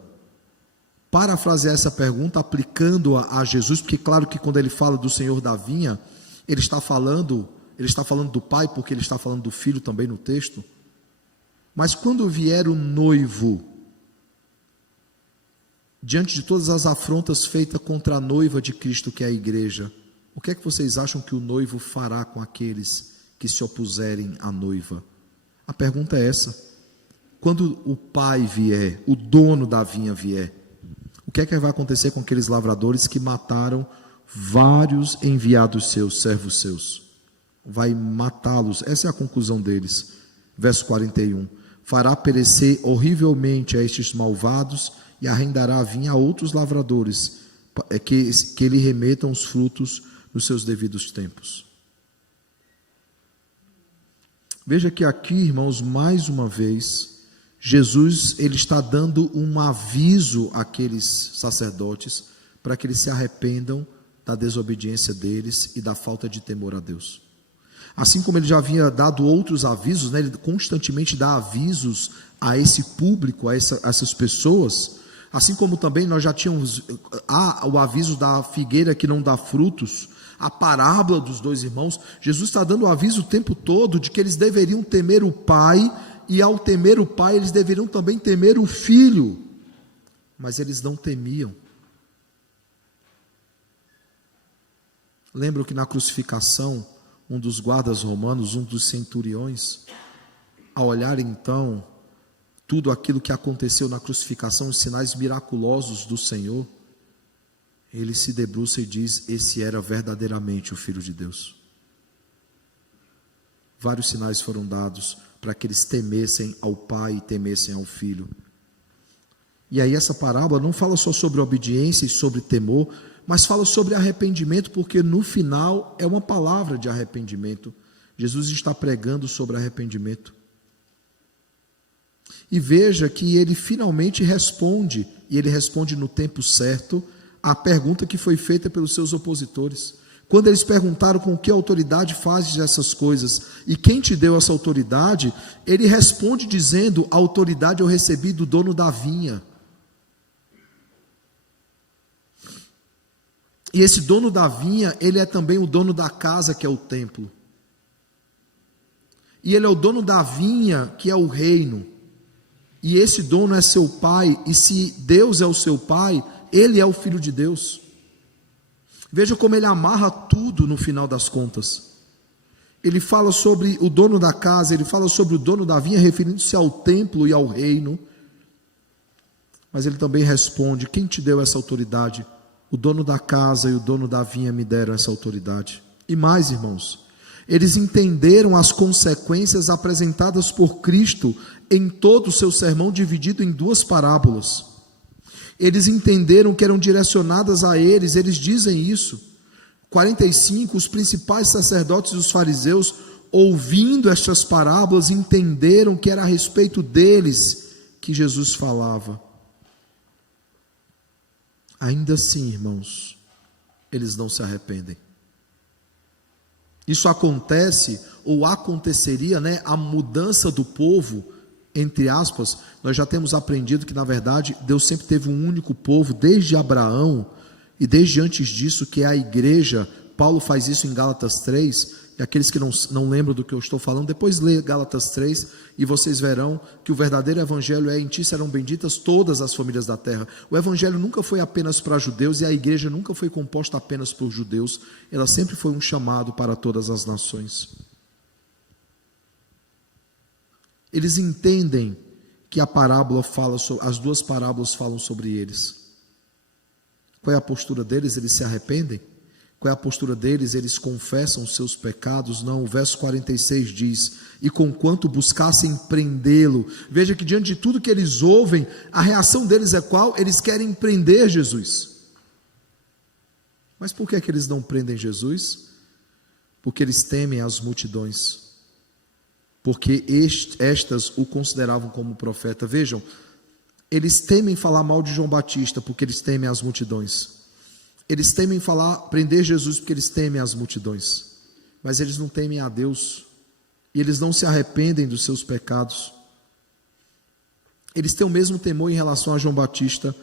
parafrasear essa pergunta, aplicando-a a Jesus, porque claro que quando ele fala do Senhor da vinha, ele está falando do Pai, porque ele está falando do Filho também no texto. Mas quando vier o noivo, diante de todas as afrontas feitas contra a noiva de Cristo, que é a igreja, o que é que vocês acham que o noivo fará com aqueles que se opuserem à noiva? A pergunta é essa: quando o Pai vier, o dono da vinha vier, o que é que vai acontecer com aqueles lavradores que mataram vários enviados seus, servos seus? Vai matá-los. Essa é a conclusão deles. Verso 41: fará perecer horrivelmente a estes malvados e arrendará a vinha a outros lavradores, que lhe remetam os frutos nos seus devidos tempos. Veja que aqui, irmãos, mais uma vez, Jesus ele está dando um aviso àqueles sacerdotes para que eles se arrependam da desobediência deles e da falta de temor a Deus. Assim como ele já havia dado outros avisos, né, ele constantemente dá avisos a esse público, a essas pessoas, assim como também nós já tínhamos o aviso da figueira que não dá frutos, a parábola dos dois irmãos. Jesus está dando o aviso o tempo todo de que eles deveriam temer o Pai, e ao temer o Pai, eles deveriam também temer o Filho, mas eles não temiam. Lembram que na crucificação, um dos guardas romanos, um dos centuriões, ao olhar então tudo aquilo que aconteceu na crucificação, os sinais miraculosos do Senhor, ele se debruça e diz: esse era verdadeiramente o Filho de Deus. Vários sinais foram dados para que eles temessem ao Pai e temessem ao Filho. E aí essa parábola não fala só sobre obediência e sobre temor, mas fala sobre arrependimento, porque no final é uma palavra de arrependimento. Jesus está pregando sobre arrependimento. E veja que ele finalmente responde, e ele responde no tempo certo, a pergunta que foi feita pelos seus opositores. Quando eles perguntaram com que autoridade fazes essas coisas e quem te deu essa autoridade, ele responde dizendo: a autoridade eu recebi do dono da vinha. E esse dono da vinha, ele é também o dono da casa, que é o templo. E ele é o dono da vinha, que é o reino. E esse dono é seu pai, e se Deus é o seu pai, ele é o Filho de Deus. Veja como ele amarra tudo no final das contas. Ele fala sobre o dono da casa, ele fala sobre o dono da vinha, referindo-se ao templo e ao reino. Mas ele também responde: quem te deu essa autoridade? O dono da casa e o dono da vinha me deram essa autoridade. E mais, irmãos, eles entenderam as consequências apresentadas por Cristo em todo o seu sermão, dividido em duas parábolas. Eles entenderam que eram direcionadas a eles dizem isso. 45, os principais sacerdotes e os fariseus, ouvindo estas parábolas, entenderam que era a respeito deles que Jesus falava. Ainda assim, irmãos, eles não se arrependem. Isso acontece, ou aconteceria, a mudança do povo, entre aspas. Nós já temos aprendido que, na verdade, Deus sempre teve um único povo, desde Abraão, e desde antes disso, que é a igreja. Paulo faz isso em Gálatas 3, e aqueles que não lembram do que eu estou falando, depois lê Gálatas 3, e vocês verão que o verdadeiro evangelho é: em ti serão benditas todas as famílias da terra. O evangelho nunca foi apenas para judeus, e a igreja nunca foi composta apenas por judeus, ela sempre foi um chamado para todas as nações. Eles entendem que a parábola fala sobre, as duas parábolas falam sobre eles. Qual é a postura deles? Eles se arrependem? Qual é a postura deles? Eles confessam os seus pecados? Não, o verso 46 diz: e conquanto buscassem prendê-lo. Veja que diante de tudo que eles ouvem, a reação deles é qual? Eles querem prender Jesus. Mas por que é que eles não prendem Jesus? Porque eles temem as multidões. Porque estas o consideravam como profeta. Vejam, eles temem falar mal de João Batista, porque eles temem as multidões. Eles temem prender Jesus, porque eles temem as multidões. Mas eles não temem a Deus. E eles não se arrependem dos seus pecados. Eles têm o mesmo temor em relação a João Batista,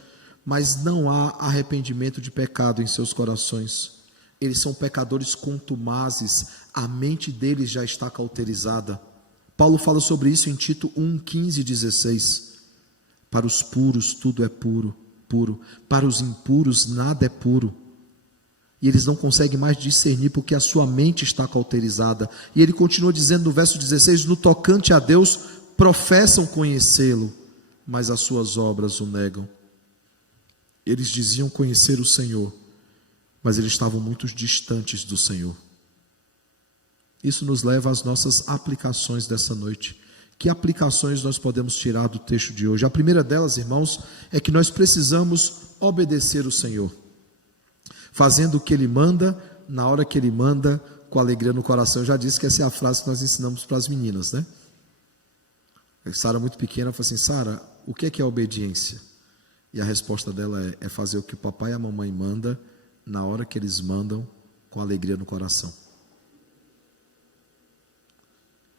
mas não há arrependimento de pecado em seus corações. Eles são pecadores contumazes, a mente deles já está cauterizada. Paulo fala sobre isso em Tito 1, 15 e 16. Para os puros tudo é puro, puro. Para os impuros nada é puro. E eles não conseguem mais discernir porque a sua mente está cauterizada. E ele continua dizendo no verso 16: no tocante a Deus, professam conhecê-lo, mas as suas obras o negam. Eles diziam conhecer o Senhor, mas eles estavam muito distantes do Senhor. Isso nos leva às nossas aplicações dessa noite. Que aplicações nós podemos tirar do texto de hoje? A primeira delas, irmãos, é que nós precisamos obedecer o Senhor, fazendo o que Ele manda, na hora que Ele manda, com alegria no coração. Eu já disse que essa é a frase que nós ensinamos para as meninas, né? Sara, muito pequena, falou assim: Sara, o que é obediência? E a resposta dela é fazer o que o papai e a mamãe mandam, na hora que eles mandam, com alegria no coração.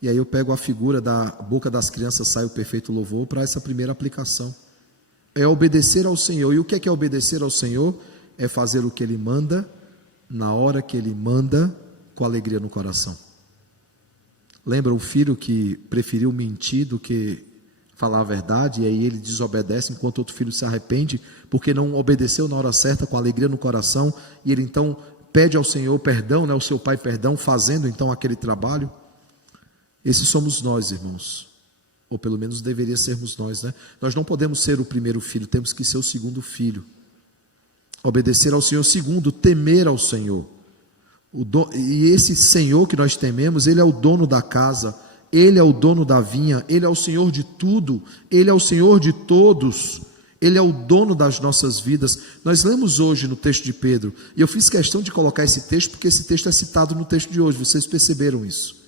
E aí eu pego a figura da boca das crianças sai o perfeito louvor para essa primeira aplicação. É obedecer ao Senhor. E o que é obedecer ao Senhor? É fazer o que Ele manda, na hora que Ele manda, com alegria no coração. Lembra o filho que preferiu mentir do que falar a verdade, e aí ele desobedece, enquanto outro filho se arrepende, porque não obedeceu na hora certa, com alegria no coração, e ele então pede ao Senhor perdão, né, o seu pai perdão, fazendo então aquele trabalho. Esses somos nós, irmãos, ou pelo menos deveria sermos nós, né? Nós não podemos ser o primeiro filho, temos que ser o segundo filho. Obedecer ao Senhor. Segundo, temer ao Senhor. E esse Senhor que nós tememos, Ele é o dono da casa, Ele é o dono da vinha, Ele é o Senhor de tudo, Ele é o Senhor de todos, Ele é o dono das nossas vidas. Nós lemos hoje no texto de Pedro, e eu fiz questão de colocar esse texto, porque esse texto é citado no texto de hoje, vocês perceberam isso?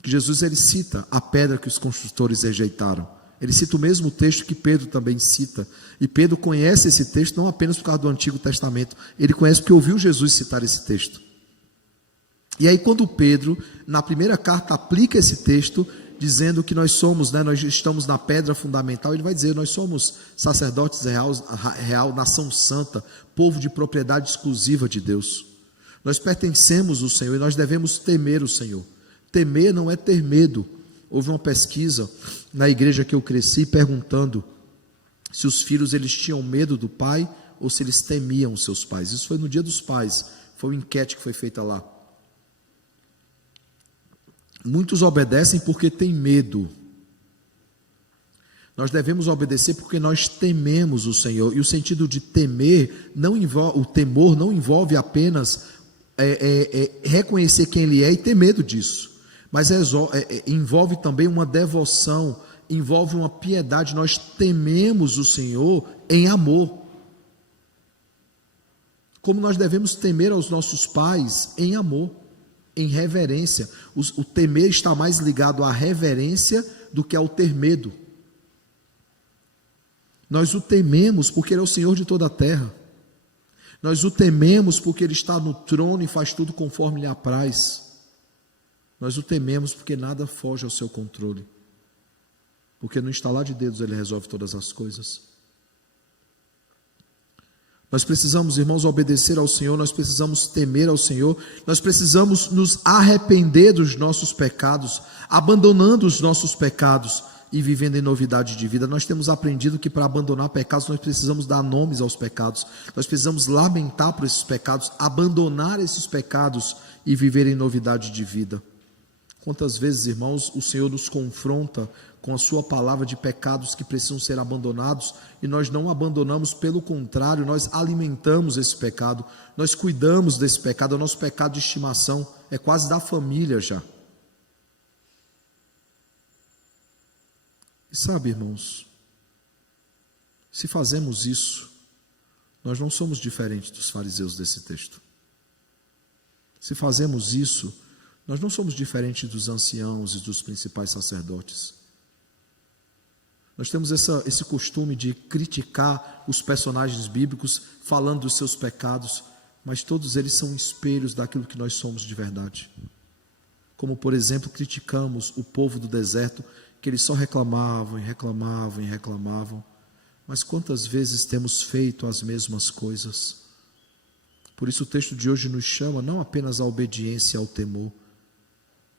Que Jesus, ele cita a pedra que os construtores rejeitaram. Ele cita o mesmo texto que Pedro também cita. E Pedro conhece esse texto não apenas por causa do Antigo Testamento. Ele conhece porque ouviu Jesus citar esse texto. E aí quando Pedro, na primeira carta, aplica esse texto, dizendo que nós somos, né, nós estamos na pedra fundamental, ele vai dizer: nós somos sacerdotes real, nação santa, povo de propriedade exclusiva de Deus. Nós pertencemos ao Senhor e nós devemos temer o Senhor. Temer não é ter medo. Houve uma pesquisa na igreja que eu cresci perguntando se os filhos eles tinham medo do pai ou se eles temiam os seus pais. Isso foi no Dia dos Pais, foi uma enquete que foi feita lá. Muitos obedecem porque têm medo. Nós devemos obedecer porque nós tememos o Senhor. E o sentido de temer, o temor não envolve apenas reconhecer quem Ele é e ter medo disso. Mas envolve também uma devoção, envolve uma piedade. Nós tememos o Senhor em amor. Como nós devemos temer aos nossos pais em amor, em reverência. O temer está mais ligado à reverência do que ao ter medo. Nós o tememos porque Ele é o Senhor de toda a terra. Nós o tememos porque Ele está no trono e faz tudo conforme lhe apraz. Nós o tememos porque nada foge ao seu controle. Porque no estalar de dedos Ele resolve todas as coisas. Nós precisamos, irmãos, obedecer ao Senhor, nós precisamos temer ao Senhor, nós precisamos nos arrepender dos nossos pecados, abandonando os nossos pecados e vivendo em novidade de vida. Nós temos aprendido que para abandonar pecados nós precisamos dar nomes aos pecados, nós precisamos lamentar por esses pecados, abandonar esses pecados e viver em novidade de vida. Quantas vezes, irmãos, o Senhor nos confronta com a sua palavra de pecados que precisam ser abandonados e nós não abandonamos, pelo contrário, nós alimentamos esse pecado, nós cuidamos desse pecado, é o nosso pecado de estimação, é quase da família já. E sabe, irmãos, se fazemos isso, nós não somos diferentes dos fariseus desse texto. Se fazemos isso, nós não somos diferentes dos anciãos e dos principais sacerdotes. Nós temos esse costume de criticar os personagens bíblicos, falando dos seus pecados, mas todos eles são espelhos daquilo que nós somos de verdade. Como, por exemplo, criticamos o povo do deserto, que eles só reclamavam e reclamavam e reclamavam. Mas quantas vezes temos feito as mesmas coisas? Por isso o texto de hoje nos chama não apenas à obediência ao temor,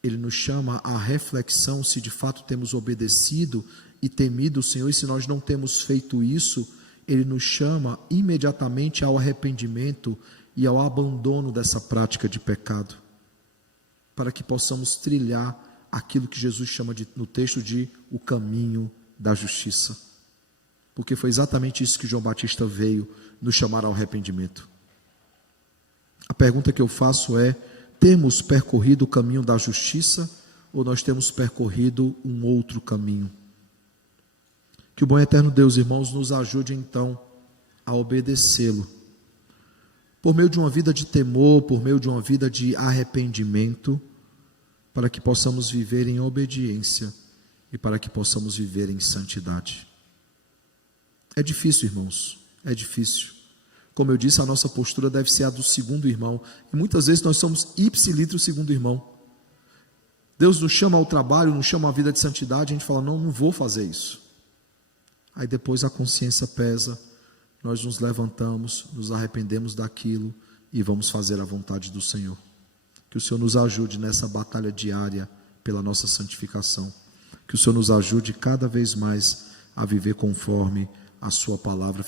ele nos chama à reflexão se de fato temos obedecido e temido o Senhor, e se nós não temos feito isso, ele nos chama imediatamente ao arrependimento e ao abandono dessa prática de pecado, para que possamos trilhar aquilo que Jesus chama no texto de o caminho da justiça, porque foi exatamente isso que João Batista veio nos chamar ao arrependimento. A pergunta que eu faço é: temos percorrido o caminho da justiça ou nós temos percorrido um outro caminho? Que o bom e eterno Deus, irmãos, nos ajude então a obedecê-lo, por meio de uma vida de temor, por meio de uma vida de arrependimento, para que possamos viver em obediência e para que possamos viver em santidade. É difícil, irmãos, é difícil. Como eu disse, a nossa postura deve ser a do segundo irmão. E muitas vezes nós somos ipsilitro segundo irmão. Deus nos chama ao trabalho, nos chama à vida de santidade, a gente fala, não vou fazer isso. Aí depois a consciência pesa, nós nos levantamos, nos arrependemos daquilo e vamos fazer a vontade do Senhor. Que o Senhor nos ajude nessa batalha diária pela nossa santificação. Que o Senhor nos ajude cada vez mais a viver conforme a sua palavra.